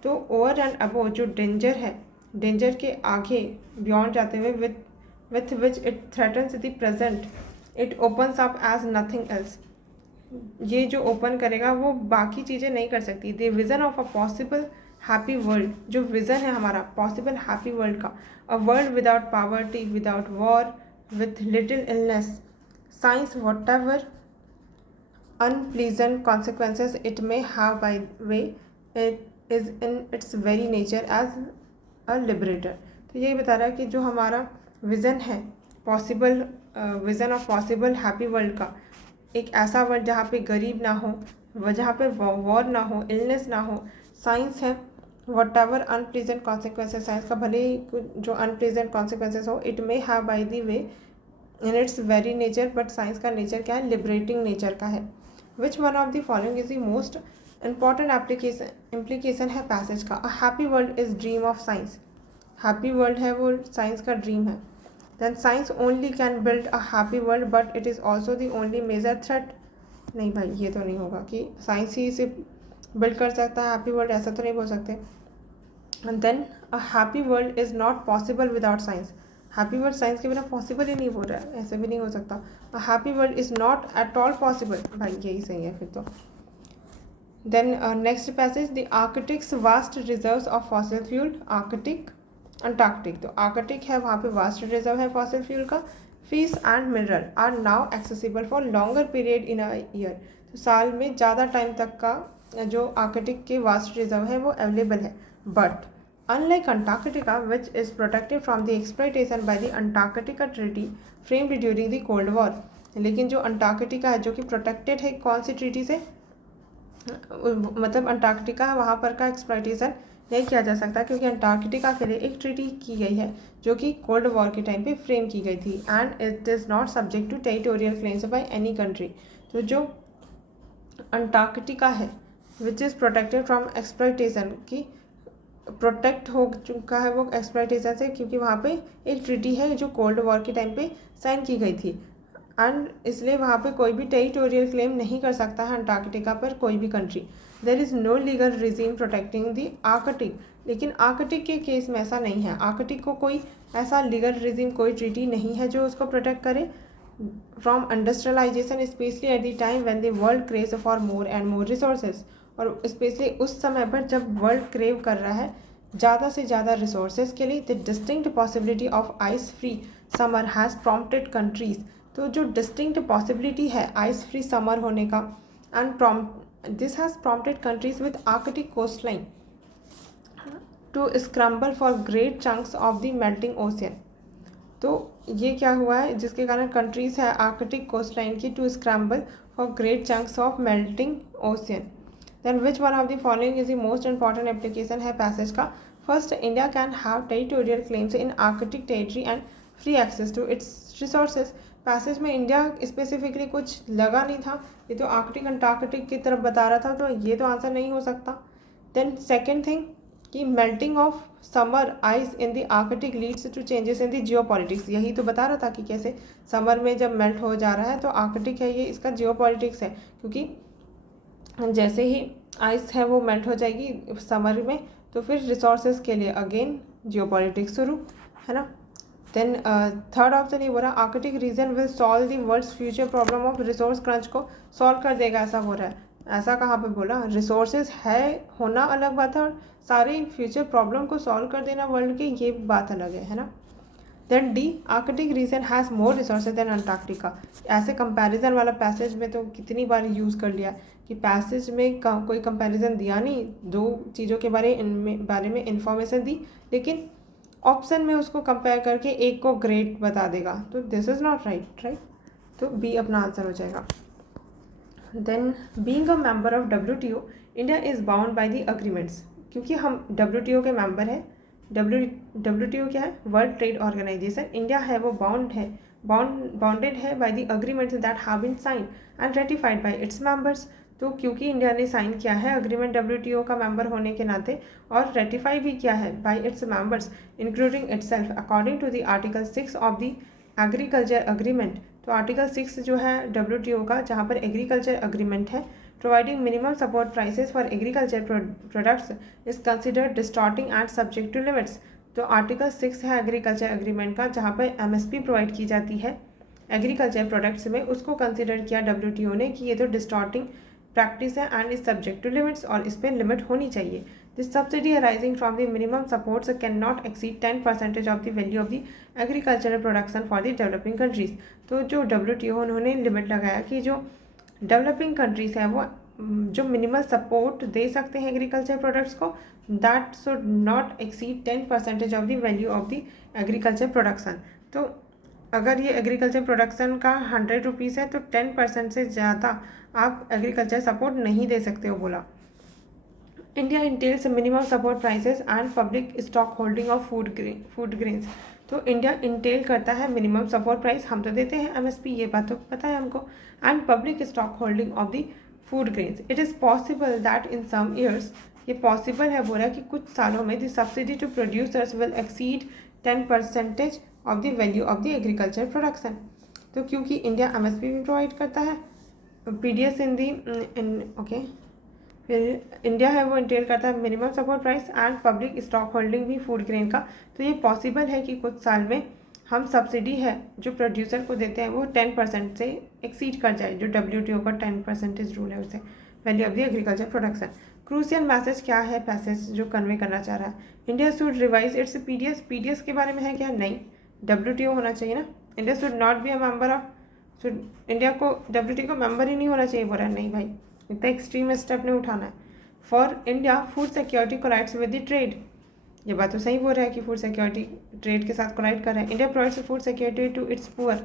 तो ओवर एंड अबव जो डेंजर है, डेंजर के आगे बियॉन्ड जाते हुए with which it threatens the present it opens up as nothing else, ये जो open करेगा वो बाकी चीज़ें नहीं कर सकती। The vision of a possible happy world, जो विज़न है हमारा पॉसिबल हैप्पी वर्ल्ड का, a world without poverty, without war, with little illness, science whatever unpleasant consequences it may have by way, it is in its very nature as a liberator. तो यही बता रहा है कि जो हमारा vision है possible, vision of possible happy world का, एक ऐसा वर्ल्ड जहाँ पे गरीब ना हो, जहाँ पे वॉर ना हो, इलनेस ना हो, साइंस है what ever unpleasant consequences, science का भले ही जो अनप्लीजेंट कॉन्सिक्वेंसेज हो, it may have by the way in its very nature, but science का नेचर क्या है, लिबरेटिंग नेचर का है। Which one of the following is the most important implication है पैसेज का, अ happy world is dream of science, happy world है वो science का ड्रीम है। Then science only can build a happy world but it is also the only major threat। नहीं भाई ये तो नहीं होगा कि साइंस ही इसे बिल्ड कर सकता है हैप्पी वर्ल्ड, ऐसा तो नहीं बोल सकते। And then a happy world is not possible without science, happy world science के बिना पॉसिबल ही नहीं हो रहा है, ऐसे भी नहीं हो सकता। A happy world is not at all possible, भाई यही सही है फिर तो। Then next passage, the Arctic's vast reserves of fossil fuel, Arctic Antarctic, तो आर्कटिक है वहाँ पे वास्ट रिजर्व है फॉसिल फ्यूल का। Fish and mineral are now accessible for longer period in a year, तो साल में ज़्यादा टाइम तक का जो आर्कटिक के वास्ट रिजर्व है वो अवेलेबल है। But unlike Antarctica which is protected from the exploitation by the Antarctica treaty framed during the cold war, लेकिन जो अंटार्कटिका है जो कि प्रोटेक्टेड है कौन सी ट्रीटी से, मतलब अंटार्कटिका है वहाँ पर का एक्सप्लॉयटेशन नहीं किया जा सकता, क्योंकि अंटार्कटिका के लिए एक ट्रीटी की गई है जो कि कोल्ड वॉर के टाइम पे फ्रेम की गई थी, and it is not subject to territorial claims by any country. तो जो अंटार्कटिका है which is protected from exploitation, की प्रोटेक्ट हो चुका है वो एक्सप्लॉयटेशन से, क्योंकि वहाँ पे एक ट्रीटी है जो कोल्ड वॉर के टाइम पे साइन की गई थी, एंड इसलिए वहाँ पे कोई भी टेरिटोरियल क्लेम नहीं कर सकता है अंटार्कटिका पर कोई भी country. There is no legal regime protecting the Arctic, लेकिन आर्कटिक के केस में ऐसा नहीं है, आर्कटिक को कोई ऐसा लीगल रिजीम, कोई ट्रीटी नहीं है जो उसको प्रोटेक्ट करे from industrialisation, specially at the time when the world craves for more and more resources, और स्पेशली उस समय पर जब वर्ल्ड क्रेव कर रहा है ज़्यादा से ज़्यादा रिसोर्सेज के लिए। The distinct possibility of ice free summer has prompted countries, तो जो डिस्टिंक्ट पॉसिबिलिटी है आइस फ्री समर होने का, and this has prompted countries with Arctic coastline to scramble for great chunks of the melting ocean. तो ये क्या हुआ है जिसके कारण कंट्रीज है आर्कटिक कोस्ट लाइन की to scramble for great chunks of melting ocean. Then which one of the following is the most important application है पैसेज का, first, India can have territorial claims in Arctic territory and free access to its resources. Passage में India specifically कुछ लगा नहीं था, ये तो Arctic Antarctic की तरफ बता रहा था, तो ये तो आंसर नहीं हो सकता। देन सेकेंड थिंग कि melting of summer ice in the Arctic leads to changes in the geopolitics, यही तो बता रहा था कि कैसे समर में जब मेल्ट हो जा रहा है तो आर्कटिक है ये इसका जियोपॉलिटिक्स है, क्योंकि जैसे ही आइस है वो मेल्ट हो जाएगी समर में तो फिर रिसोर्सेज के लिए अगेन जियोपॉलिटिक्स शुरू, है ना। देन थर्ड ऑप्शन ये बोला Arctic region will solve the world's future problem of resource crunch को सॉल्व कर देगा, ऐसा हो रहा है। ऐसा कहाँ पे बोला, रिसोर्सेज है होना अलग बात है और सारी फ्यूचर प्रॉब्लम को सॉल्व कर देना वर्ल्ड की, ये बात अलग है ना। Then the Arctic region has more resources than Antarctica. ऐसे कंपैरिजन वाला पैसेज में तो कितनी बार यूज़ कर लिया कि पैसेज में कोई कंपैरिजन दिया नहीं, दो चीज़ों के बारे में इंफॉर्मेशन दी, लेकिन ऑप्शन में उसको कंपेयर करके एक को ग्रेट बता देगा, तो दिस इज़ नॉट राइट। तो बी अपना आंसर हो जाएगा। Then being a member of WTO India is bound by the agreements, क्योंकि हम WTO के मेंबर हैं। WTO क्या है, वर्ल्ड ट्रेड ऑर्गेनाइजेशन। इंडिया है वो बाउंडेड है by the agreements that have been sign and ratified by its members. तो क्योंकि इंडिया ने साइन किया है अग्रीमेंट WTO का मेंबर होने के नाते और रेटिफाई भी किया है by its members including itself according to the article 6 of the agriculture agreement. तो आर्टिकल 6 जो है WTO का, जहाँ पर एग्रीकल्चर अग्रीमेंट है, providing minimum support prices for agriculture products is considered distorting and subject to limits. तो article 6 है agriculture agreement का, जहाँ पर MSP प्रोवाइड की जाती है एग्रीकल्चर प्रोडक्ट्स में, उसको कंसिडर किया WTO ने कि ये तो डिस्टॉर्टिंग प्रैक्टिस है and is subject to limits, और इस पर लिमिट होनी चाहिए। This subsidy arising from the minimum supports can not exceed 10% of the value of the agricultural production for the developing countries. तो जो WTO उन्होंने लिमिट लगाया कि जो डेवलपिंग कंट्रीज है वो जो मिनिमल सपोर्ट दे सकते हैं एग्रीकल्चर प्रोडक्ट्स को, that should not exceed 10% of the value of the agriculture production. तो अगर ये एग्रीकल्चर प्रोडक्शन का 100 रुपीज़ है तो 10% से ज़्यादा आप एग्रीकल्चर सपोर्ट नहीं दे सकते हो, बोला। India entails minimum support prices and public stock holding of food grains. तो इंडिया इंटेल करता है मिनिमम सपोर्ट प्राइस, हम तो देते हैं MSP, ये बात तो पता है हमको, and public stock holding of the food grains. It is possible that in some years, ये पॉसिबल है बोला कि कुछ सालों में the subsidy to producers will exceed 10% of the value of the agriculture production. तो क्योंकि इंडिया MSP भी प्रोवाइड करता है, PDS ओके, फिर इंडिया है वो इंटेल करता है minimum support price and public stock holding भी फूड ग्रेन का, तो ये पॉसिबल है कि कुछ साल में हम सब्सिडी है जो प्रोड्यूसर को देते हैं वो 10% से एक्सीड कर जाए, जो WTO का 10% रूल है उसे, value of the agriculture production. Crucial message क्या है पैसेज जो कन्वे करना चाह रहा है, India should revise it's PDS के बारे में है क्या, नहीं, WTO होना चाहिए ना। India should not be a member of, India को WTO का मेंबर ही नहीं होना चाहिए, बोला नहीं भाई, इतना एक्सट्रीम स्टेप नहीं उठाना है। For India food security collides with the trade, ये बात तो सही बोल रहा है कि फूड सिक्योरिटी ट्रेड के साथ कोलाइड कर रहा है। India provides food security to its poor,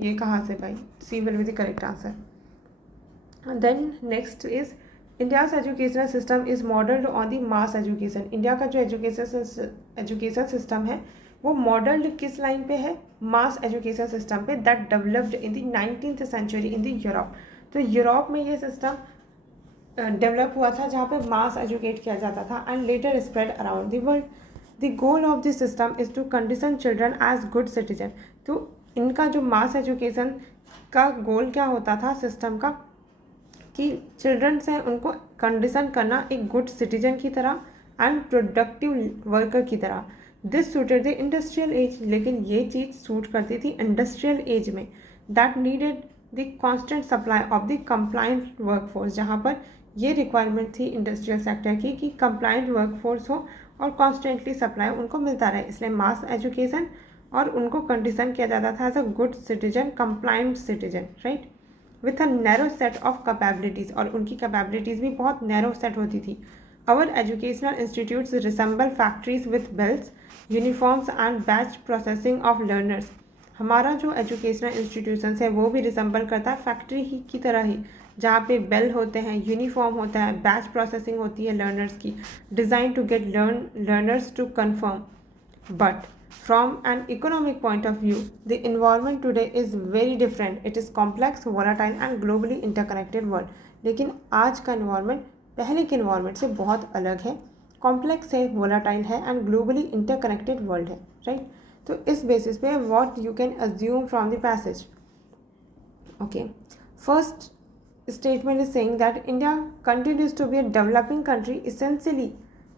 ये कहाँ से भाई, C will be the correct answer. Then next is India's educational system is modelled on the mass education. India का जो एजुकेशन सिस्टम है वो मॉडल्ड किस लाइन पे है, मास एजुकेशन सिस्टम पे, that developed in the 19th century in the Europe. तो Europe में ये सिस्टम डेवलप हुआ था जहाँ पे मास एजुकेट किया जाता था and later spread around the world. The goal of this system is to condition children as good citizen. तो इनका जो मास एजुकेशन का गोल क्या होता था सिस्टम का, कि चिल्ड्रंस हैं उनको कंडीशन करना एक गुड सिटीजन की तरह एंड प्रोडक्टिव वर्कर की तरह। This suited the industrial age, लेकिन ये चीज़ सूट करती थी इंडस्ट्रियल एज में, that needed the constant supply of the compliant workforce, जहाँ पर ये रिक्वायरमेंट थी इंडस्ट्रियल सेक्टर की कि कंप्लाइंट वर्कफोर्स हो और कॉन्स्टेंटली सप्लाई उनको मिलता रहे, इसलिए मास एजुकेशन, और उनको कंडीशन किया जाता था as a good citizen, compliant citizen, right, with a narrow set of capabilities, और उनकी कैपेबिलिटीज़ भी बहुत नैरो सेट होती थी। Our educational institutes resemble factories with bells, uniforms and batch processing of learners. हमारा जो एजुकेशनल इंस्टीट्यूशंस है वो भी रिसेंबल करता है फैक्ट्री ही की तरह ही, जहाँ पे बेल होते हैं, यूनिफॉर्म होता है, बैच प्रोसेसिंग होती है लर्नर्स की, design to get learners to confirm. But from an economic point of view, the environment today is very different. It is complex, volatile and globally interconnected world. लेकिन आज का environment पहले के environment से बहुत अलग है, complex है, volatile है and globally interconnected world है, right? तो इस basis पे what you can assume from the passage. Okay, first statement is saying that India continues to be a developing country essentially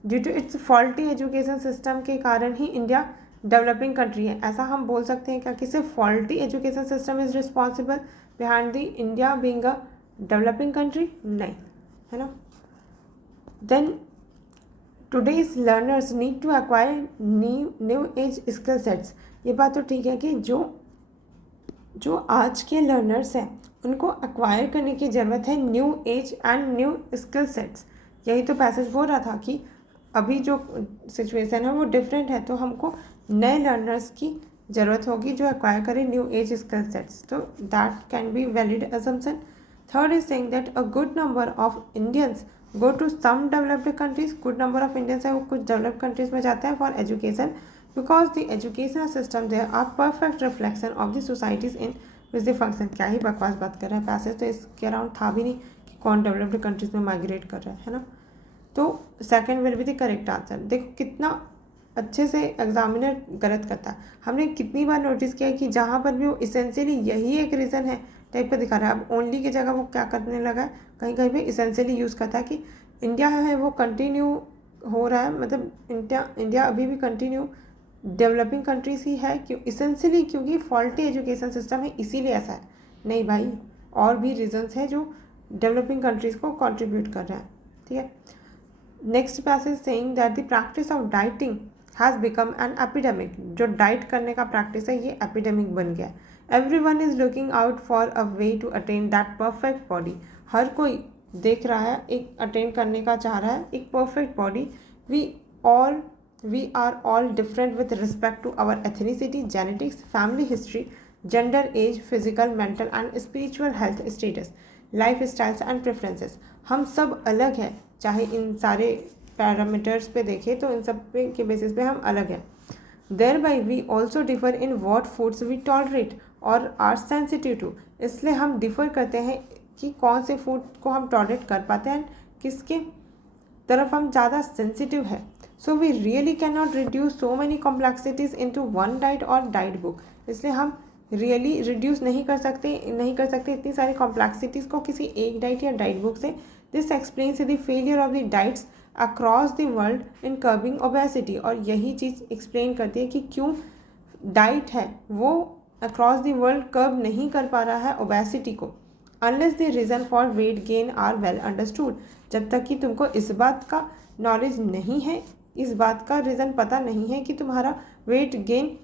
due to its faulty education system के कारण ही India developing country है. ऐसा हम बोल सकते हैं क्या कि सिर्फ faulty education system is responsible behind the India being a developing country? नहीं, है ना. Then today's learners need to acquire new age skill sets. ये बात तो ठीक है कि जो आज के लर्नर्स हैं उनको एक्वायर करने की ज़रूरत है new age and new skill sets. यही तो पैसेज बोल रहा था कि अभी जो सिचुएशन है वो डिफरेंट है, तो हमको नए लर्नर्स की ज़रूरत होगी जो एक्वायर करें न्यू एज स्किल सेट्स. तो that can be valid assumption. Third is saying that a good number of Indians go to some developed countries. Good number of Indians है वो कुछ डेवलप्ड कंट्रीज में जाते हैं for education, because the educational system there are perfect reflection of the societies in which the function. क्या ही बकवास बात कर रहा है पैसेज, तो इसके अराउंड था भी नहीं कि कौन डेवलप्ड कंट्रीज में माइग्रेट कर रहा है ना. तो second will be the correct answer. देखो कितना अच्छे से एग्जामिनर गलत करता है. हमने कितनी बार नोटिस किया कि जहाँ पर भी वो इसेंशियली यही एक रीज़न है टाइप का दिखा रहा है. अब ओनली की जगह वो क्या करने लगा है, कहीं कहीं पे इसेंशियली यूज़ करता है कि इंडिया है वो कंटिन्यू हो रहा है, मतलब इंडिया अभी भी कंटिन्यू डेवलपिंग कंट्रीज ही है. क्यों? इसेंशियली क्योंकि फॉल्टी एजुकेशन सिस्टम है इसीलिए ऐसा है. नहीं भाई, और भी रीजन्स हैं जो डेवलपिंग कंट्रीज़ को कॉन्ट्रीब्यूट कर रहे हैं. ठीक है. Next passage saying that the practice of dieting has become an epidemic. जो डाइट करने का प्रैक्टिस है ये एपिडेमिक बन गया. Everyone is looking out for a way to attain that perfect body. हर कोई देख रहा है, एक अटेन करने का चाह रहा है एक perfect body. We are all different with respect to our ethnicity, genetics, family history, gender, age, physical, mental and spiritual health status, lifestyles and preferences. हम सब अलग हैं, चाहे इन सारे पैरामीटर्स पे देखें तो इन सब पे के बेसिस पे हम अलग हैं. Thereby we also differ in what foods we tolerate और आर सेंसिटिव टू. इसलिए हम डिफ़र करते हैं कि कौन से फूड को हम टॉलरेट कर पाते हैं, किसके तरफ हम ज़्यादा सेंसिटिव है. So we really can not reduce so many complexities into one diet और डाइट बुक. इसलिए हम रियली रिड्यूस नहीं कर सकते इतनी सारी कॉम्प्लेक्सिटीज़ को किसी एक डाइट या डाइट बुक से. This explains the failure of the diets across the world in curbing obesity. और यही चीज़ एक्सप्लेन करती है कि क्यों डाइट है वो अक्रॉस द वर्ल्ड कर्ब नहीं कर पा रहा है ओबेसिटी को. Unless the reason for weight gain are well understood. जब तक कि तुमको इस बात का नॉलेज नहीं है, इस बात का रीज़न पता नहीं है कि तुम्हारा वेट गेन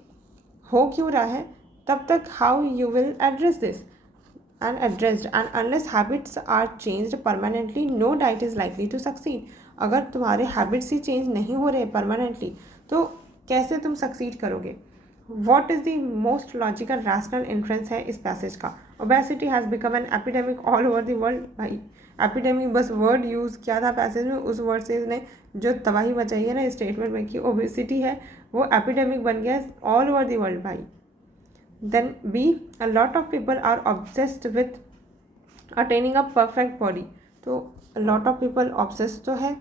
हो क्यों रहा है, तब तक how you will address this and addressed, and unless habits are changed permanently no diet is likely to succeed. अगर तुम्हारे हैबिट्स ही चेंज नहीं हो रहे परमानेंटली तो कैसे तुम सक्सीड करोगे. What is the most logical rational inference है इस पैसेज का. Obesity has become an epidemic all over the world. भाई एपिडेमिक बस वर्ड यूज़ किया था पैसेज में, उस वर्ड से इसने जो तबाही मचाई है ना स्टेटमेंट में कि ओबेसिटी है वो एपिडेमिक बन गया ऑल ओवर द वर्ल्ड. भाई then B, a lot of people are obsessed with attaining a perfect body. तो a lot of people obsessed तो है,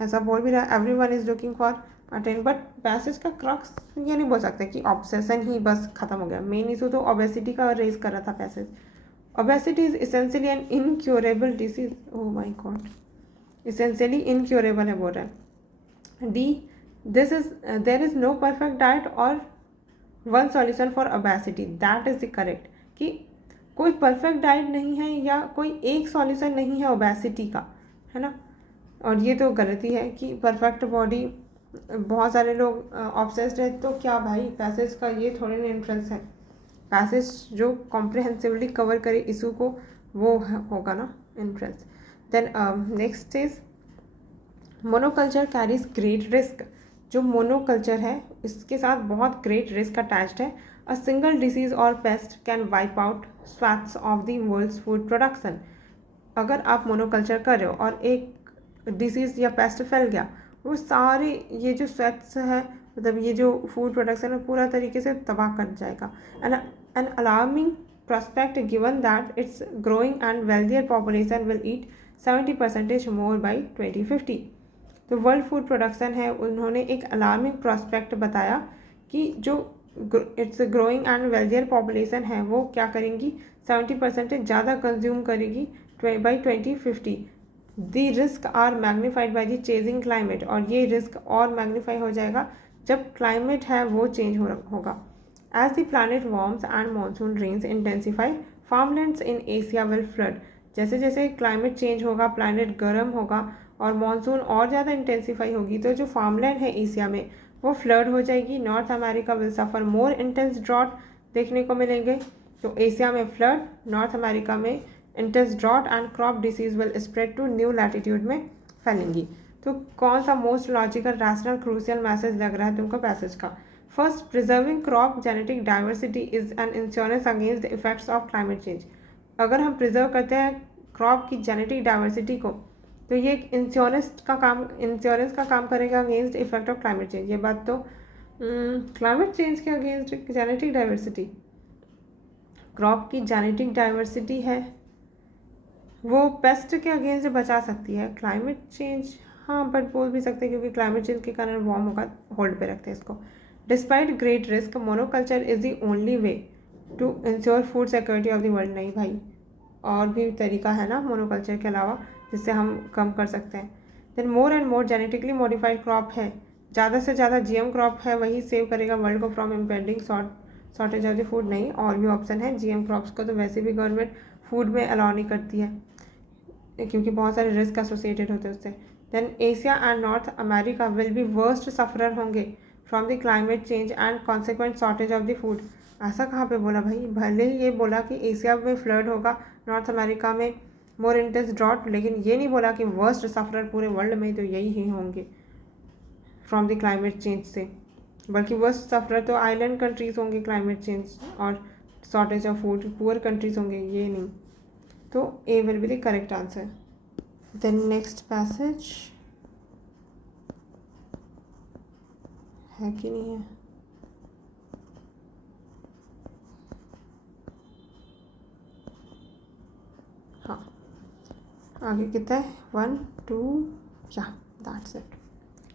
ऐसा बोल भी रहा है. everyone is looking for attain, but passage का क्रक्स ये नहीं बोल सकते कि ऑब्सेशन ही बस खत्म हो गया. मेन इशू तो ओबेसिटी का रेज कर रहा था passage. Obesity is essentially an incurable disease. Oh my god, essentially incurable है बोल रहा है. D, there is no perfect diet or one solution for obesity. That is the correct कि कोई परफेक्ट डाइट नहीं है या कोई एक सॉल्यूशन नहीं है ओबेसिटी का, है ना. और ये तो गलती है कि परफेक्ट बॉडी बहुत सारे लोग ऑब्सेस्ड है. तो क्या भाई पैसेज का ये थोड़े ना इन्फ्लुएंस है. पैसेज जो कॉम्प्रिहेंसिवली कवर करे इशू को वो होगा ना influence. Then next is monoculture carries great risk. जो मोनोकल्चर है इसके साथ बहुत ग्रेट रिस्क अटैच्ड है। अ सिंगल डिसीज और pest can wipe out swaths of the world's food production. अगर आप मोनोकल्चर कर रहे हो और एक डिसीज़ या पेस्ट फैल गया, वो सारे ये जो स्वैथ्स है, मतलब ये जो फूड प्रोडक्शन है, पूरा तरीके से तबाह कर जाएगा। An alarming prospect given that its growing and wealthier population will eat 70% more by 2050। तो वर्ल्ड फूड प्रोडक्शन है, उन्होंने एक अलार्मिंग प्रोस्पेक्ट बताया कि जो its growing and wealthier population है वो क्या करेंगी, 70% ज़्यादा कंज्यूम करेगी by 2050। The risk are magnified by the changing climate, और ये रिस्क और मैग्नीफाई हो जाएगा जब क्लाइमेट है वो चेंज होगा। As the planet warms and monsoon rains intensify, farmlands in Asia will flood। जैसे जैसे क्लाइमेट चेंज होगा, प्लानट गर्म होगा और मानसून और ज़्यादा इंटेंसीफाई होगी, तो जो फार्मलैंड है एशिया में वो फ्लड हो जाएगी। North America will suffer more intense drought देखने को मिलेंगे। तो एशिया में फ्लड, नॉर्थ अमेरिका में intense drought and crop disease will spread to new latitude में फैलेंगी। तो कौन सा most logical, rational, crucial message लग रहा है तुमको पैसेज का? First, preserving crop genetic diversity is an insurance against the effects of climate change. अगर हम प्रिजर्व करते हैं क्रॉप की जेनेटिक डाइवर्सिटी को, तो ये एक इंश्योरेंस का काम करेगा against effect of climate change. ये बात तो क्लाइमेट चेंज के अगेंस्ट जेनेटिक डाइवर्सिटी, क्रॉप की जेनेटिक डाइवर्सिटी है वो पेस्ट के अगेंस्ट बचा सकती है। क्लाइमेट चेंज हाँ बट बोल भी सकते हैं, क्योंकि क्लाइमेट चेंज के कारण वार्म होगा, होल्ड पे रखते हैं इसको। Despite great risk, monoculture is the only way to ensure food security of the world. नहीं भाई, और भी तरीका है ना मोनोकल्चर के अलावा जिससे हम कम कर सकते हैं। Then more and more genetically modified crop है, ज़्यादा से ज़्यादा जीएम क्रॉप है, वही सेव करेगा वर्ल्ड को from impending shortage of the food. नहीं, और भी ऑप्शन है। जीएम क्रॉप्स को तो वैसे भी गवर्नमेंट फूड में अलाउ नहीं करती है, क्योंकि बहुत सारे रिस्क एसोसिएटेड होते हैं उससे। Then Asia and North America will be worst sufferer होंगे from the climate change and consequent shortage of the food. ऐसा कहाँ पे बोला भाई? भले ही ये बोला कि एशिया में फ्लड होगा, नॉर्थ अमेरिका में मोर इंटेंस ड्रॉट, लेकिन ये नहीं बोला कि वर्स्ट सफरर पूरे वर्ल्ड में तो यही ही होंगे फ्रॉम द क्लाइमेट चेंज से, बल्कि वर्स्ट सफरर तो आइलैंड कंट्रीज़ होंगे क्लाइमेट चेंज और shortage of food, poor countries होंगे, ये नहीं। तो A will be the correct answer. Then next passage है कि नहीं है? हाँ, आगे कितना है? 1 2 या that's it.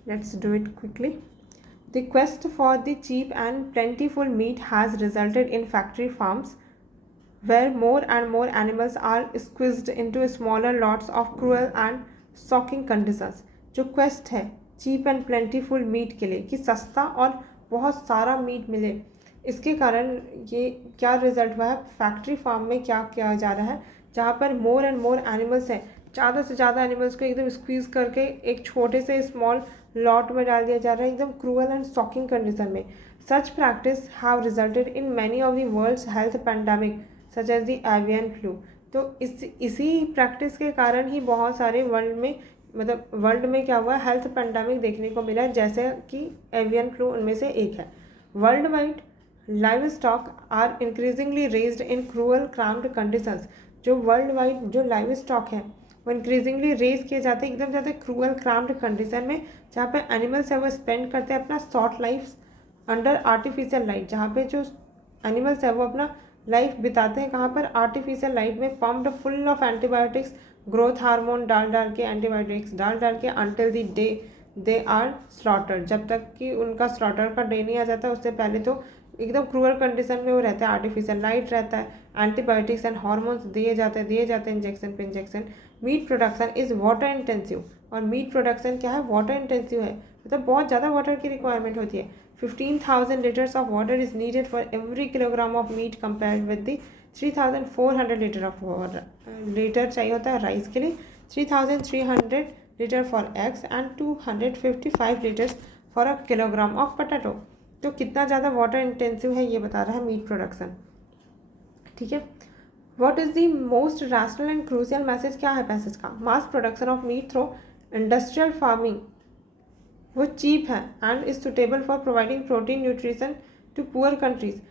Let's do it quickly. The quest for the cheap and plentiful meat has resulted in factory farms where more and more animals are squeezed into smaller lots of cruel and shocking conditions। जो quest है cheap and plentiful meet के लिए, कि सस्ता और बहुत सारा meet मिले, इसके कारण ये क्या रिजल्ट हुआ है? फैक्ट्री फार्म में क्या किया जा रहा है, जहाँ पर मोर एंड मोर एनिमल्स हैं, ज़्यादा से ज़्यादा एनिमल्स को एकदम स्क्वीज़ करके एक छोटे से स्मॉल लॉट में डाल दिया जा रहा है, एकदम क्रूअल एंड शॉकिंग कंडीशन में। Such practice have resulted in many of the world's health pandemic such as the avian flu. तो इसी प्रैक्टिस के कारण ही बहुत सारे वर्ल्ड में क्या हुआ, हेल्थ पैंडेमिक देखने को मिला, जैसे कि एवियन फ्लू उनमें से एक है। Worldwide livestock are increasingly raised in cruel crammed conditions. जो वर्ल्ड वाइड जो लाइव स्टॉक है वो इंक्रीजिंगली रेज किए जाते हैं एकदम ज़्यादा क्रूअल क्राम्ड कंडीशन में, जहाँ पे एनिमल्स है वो स्पेंड करते हैं अपना short life under artificial light. जहाँ पे जो एनिमल्स है वो अपना लाइफ बिताते हैं कहाँ पर? आर्टिफिशियल लाइट में, pumped full of antibiotics, growth hormone डाल के, एंटीबायोटिक्स डाल के, until the day they are slaughter, जब तक कि उनका स्लॉटर का डे नहीं आ जाता उससे पहले तो एकदम क्रूअल कंडीशन में वो रहता है। आर्टिफिशियल लाइट रहता है, एंटीबायोटिक्स एंड हार्मोन्स दिए जाते हैं इंजेक्शन पे injection. Meat production is water intensive, और मीट प्रोडक्शन क्या है? वाटर इंटेंसिव है, मतलब बहुत ज़्यादा वाटर की रिक्वायरमेंट होती है। 15,000 litres of water is needed for every kilogram of meat compared with the 3,400 litre of water litre चाहिए होता है राइस के लिए, 3,300 litre for eggs and 255 litres for a kilogram of potato. तो कितना ज़्यादा वाटर इंटेंसिव है ये बता रहा है मीट प्रोडक्शन। ठीक है, what is the most rational and crucial message? क्या है पैसेज का? Mass production of meat through industrial farming वो चीप है and is suitable for providing protein nutrition to poor countries.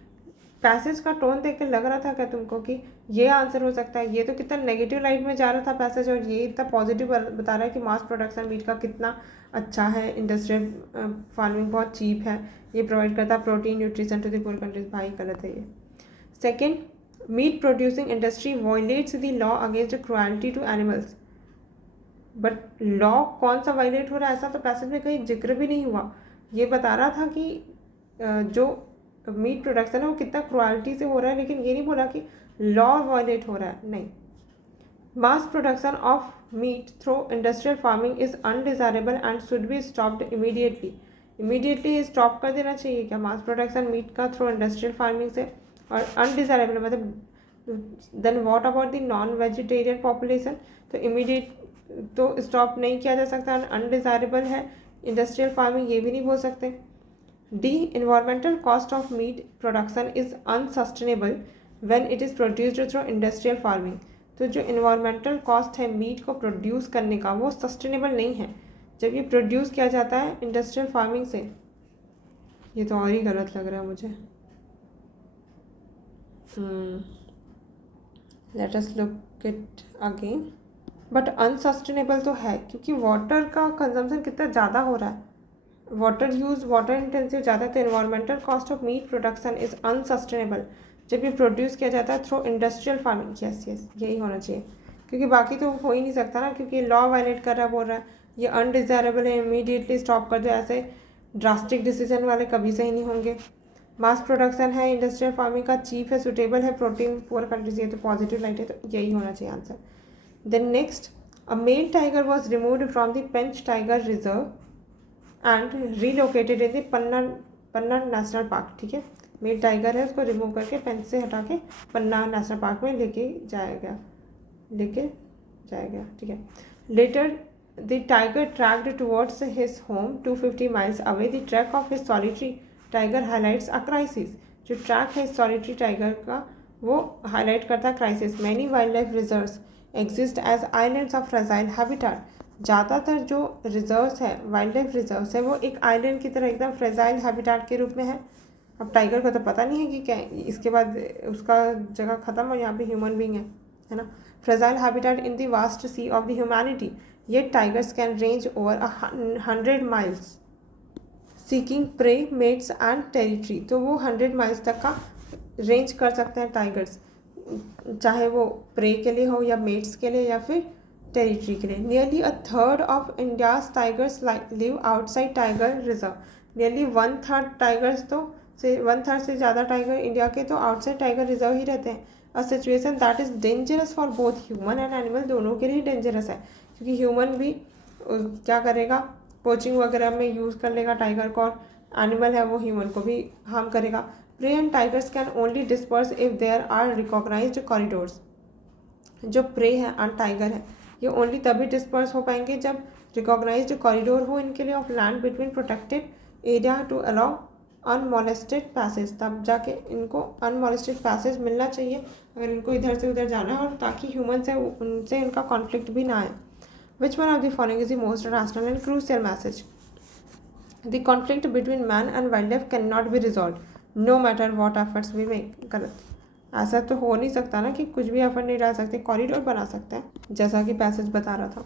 Passage का टोन देख के लग रहा था क्या तुमको कि ये आंसर हो सकता है? ये तो कितना नेगेटिव लाइट में जा रहा था पैसेज, और ये इतना पॉजिटिव बता रहा है कि मास प्रोडक्शन मीट का कितना अच्छा है, इंडस्ट्रियल फार्मिंग बहुत चीप है, ये प्रोवाइड करता है protein nutrition to the poor countries. भाई गलत है ये। Second, meat producing industry violates the law against cruelty to animals. But law कौन सा वायलेट हो रहा है, ऐसा तो पैसेज में कहीं जिक्र भी नहीं हुआ। ये बता रहा था कि जो मीट प्रोडक्शन है वो कितना क्रुएल्टी से हो रहा है, लेकिन ये नहीं बोला कि लॉ वायलेट हो रहा है। नहीं, mass production of meat through industrial farming is undesirable and should be stopped immediately. Immediately stop कर देना चाहिए क्या मास प्रोडक्शन मीट का थ्रू इंडस्ट्रियल फार्मिंग से? और अनडिजायरेबल मतलब then what about the non vegetarian population? तो इमीडिएट तो स्टॉप नहीं किया जा सकता, अनडिजायरेबल है इंडस्ट्रियल फार्मिंग, ये भी नहीं बोल सकते। D, environmental cost of meat production is unsustainable when it is produced through industrial farming. तो जो इन्वायरमेंटल कॉस्ट है मीट को प्रोड्यूस करने का वो सस्टेनेबल नहीं है जब ये प्रोड्यूस किया जाता है इंडस्ट्रियल फार्मिंग से। ये तो और ही गलत लग रहा है मुझे। Late us look it again. But unsustainable तो है क्योंकि वाटर का कंजम्पशन कितना ज़्यादा हो रहा है, वाटर यूज़ वाटर इंटेंसिव ज़्यादा। तो environmental cost of meat production is unsustainable जब ये प्रोड्यूस किया जाता है थ्रू इंडस्ट्रियल फार्मिंग। यस यही होना चाहिए, क्योंकि बाकी तो हो ही नहीं सकता ना, क्योंकि लॉ वायलेट कर रहा है, बोल रहा है ये अनडिजायरेबल है, इमीडिएटली स्टॉप कर दो। ऐसे ड्रास्टिक डिसीजन वाले कभी सही नहीं होंगे। मास प्रोडक्शन है इंडस्ट्रियल फार्मिंग का, चीप है, सुटेबल है प्रोटीन पुअर कंट्रीज, ये तो पॉजिटिव लाइट है, तो यही होना चाहिए answer. Then next, a male tiger was removed from the Pench tiger reserve and relocated in the Panna national park. ठीक है, मेल टाइगर है उसको रिमूव करके पेंच से हटा के पन्ना नेशनल पार्क में लेके जाया गया। ठीक है। Later the tiger tracked towards his home 250 miles away. The track of his solitary tiger highlights a crisis. जो ट्रैक है सॉलिटरी टाइगर का वो हाईलाइट करता है crisis. Many wild life reserves exist as islands of fragile habitat. ज़्यादातर जो reserves है wild life reserves है वो एक आइलैंड की तरह एकदम फ्रेजाइल हैबिटाट के रूप में है। अब टाइगर को तो पता नहीं है कि क्या इसके बाद उसका जगह ख़त्म और यहाँ पे ह्यूमन बीइंग है ना। Fragile habitat in the vast sea of the humanity. ये tigers can range over 100 miles seeking prey mates and territory. तो वो 100 माइल्स तक का रेंज कर सकते हैं टाइगर्स, चाहे वो प्रे के लिए हो या मेट्स के लिए या फिर टेरिटरी के लिए। Nearly a third of India's tigers live outside tiger reserve. Nearly 1/3 tigers तो से 1/3 से ज़्यादा टाइगर इंडिया के तो आउटसाइड टाइगर रिजर्व ही रहते हैं। A situation that is dangerous for both human and animal, दोनों के लिए डेंजरस है, क्योंकि ह्यूमन भी क्या करेगा, पोचिंग वगैरह में यूज़ कर लेगा टाइगर को, और एनिमल है वो ह्यूमन को भी हार्म करेगा। Prey and tigers can only disperse if there are recognised corridors. जो प्रे है और टाइगर है ये ओनली तभी डिस्पर्स हो पाएंगे जब रिकॉग्नाइज्ड कॉरिडोर हो इनके लिए of land between protected area to allow unmolested passage. तब जाके इनको अनमोलेस्टेड पैसेज मिलना चाहिए अगर इनको इधर से उधर जाना है, और ताकि ह्यूमन से उनसे इनका कॉन्फ्लिक्ट भी ना आए। Which one of the following is the most rational and crucial message? The conflict between man and wild life can not be resolve no matter what efforts we make. गलत, ऐसा तो हो नहीं सकता ना कि कुछ भी एफर्ट नहीं डाल सकते, कॉरिडोर बना सकते हैं जैसा कि पैसेज बता रहा था।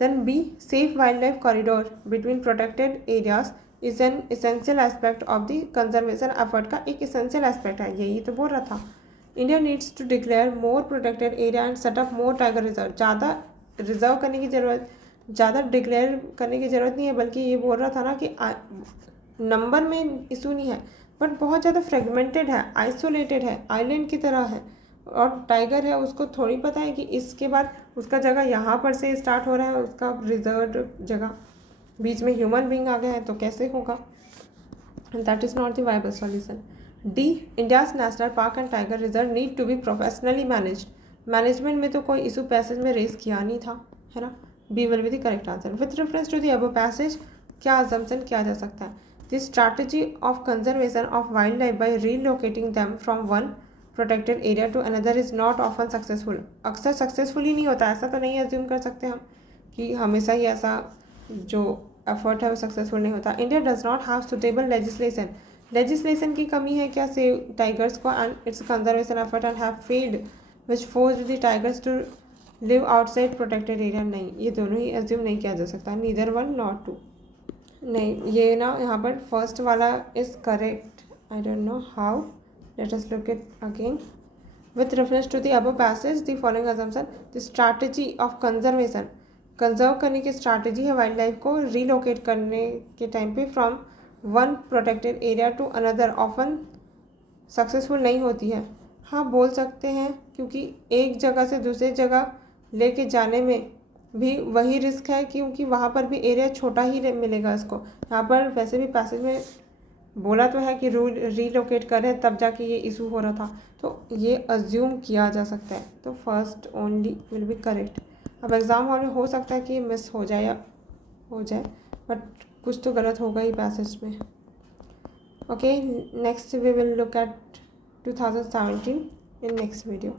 Then B, safe wild life corridor between protected areas is an essential aspect of the conservation effort का एक इसेंशियल एस्पेक्ट है, यही तो बोल रहा था। India needs to declare more protected area and set up more tiger reserve. ज़्यादा reserve करने की ज़रूरत, ज़्यादा डिक्लेयर करने की ज़रूरत नहीं है, बल्कि ये बोल रहा था ना कि नंबर में इशू नहीं है, बट बहुत ज़्यादा फ्रेगमेंटेड है, आइसोलेटेड है, आइलैंड की तरह है, और टाइगर है उसको थोड़ी पता है कि इसके बाद उसका जगह यहाँ पर से स्टार्ट हो रहा है, उसका रिजर्व जगह, बीच में ह्यूमन बीइंग आ गया है, तो कैसे होगा? That is not the viable solution. D, India's national park and tiger reserve need to be professionally manage. Management में तो कोई इशू पैसेज में रेस किया नहीं था, है ना। B will be the correct answer. With reference to the above passage क्या अजम्पशन किया जा सकता है? The strategy of conservation of wild life by relocating them from one protected area to another is not often successful. अक्सर successful ही नहीं होता, ऐसा तो नहीं एज्यूम कर सकते हम कि हमेशा ही ऐसा जो एफर्ट है वो सक्सेसफुल नहीं होता। India does not have suitable legislation की कमी है क्या सेव टाइगर्स को and its conservation effort and have failed which forced the tigers to live outside protected area. नहीं, ये दोनों ही एज्यूम नहीं किया जा सकता, नीदर वन नॉट टू। नहीं, ये ना यहाँ पर फर्स्ट वाला is correct. I don't know how, let us look it again. With reference to the above passage the following assumption, the strategy of conservation, conserve करने की स्ट्रैटेजी है wild life को रीलोकेट करने के टाइम पे from one protected area to another often successful नहीं होती है। हाँ, बोल सकते हैं, क्योंकि एक जगह से दूसरी जगह लेके जाने में भी वही रिस्क है, क्योंकि वहाँ पर भी एरिया छोटा ही मिलेगा इसको। यहाँ पर वैसे भी पैसेज में बोला तो है कि रीलोकेट करें तब जाके ये इशू हो रहा था, तो ये अज्यूम किया जा सकता है। तो first only will be correct. अब एग्ज़ाम हॉल में हो सकता है कि मिस हो जाए या हो जाए, बट कुछ तो गलत होगा ही पैसेज में। Okay, next we will look at 2017 in next video.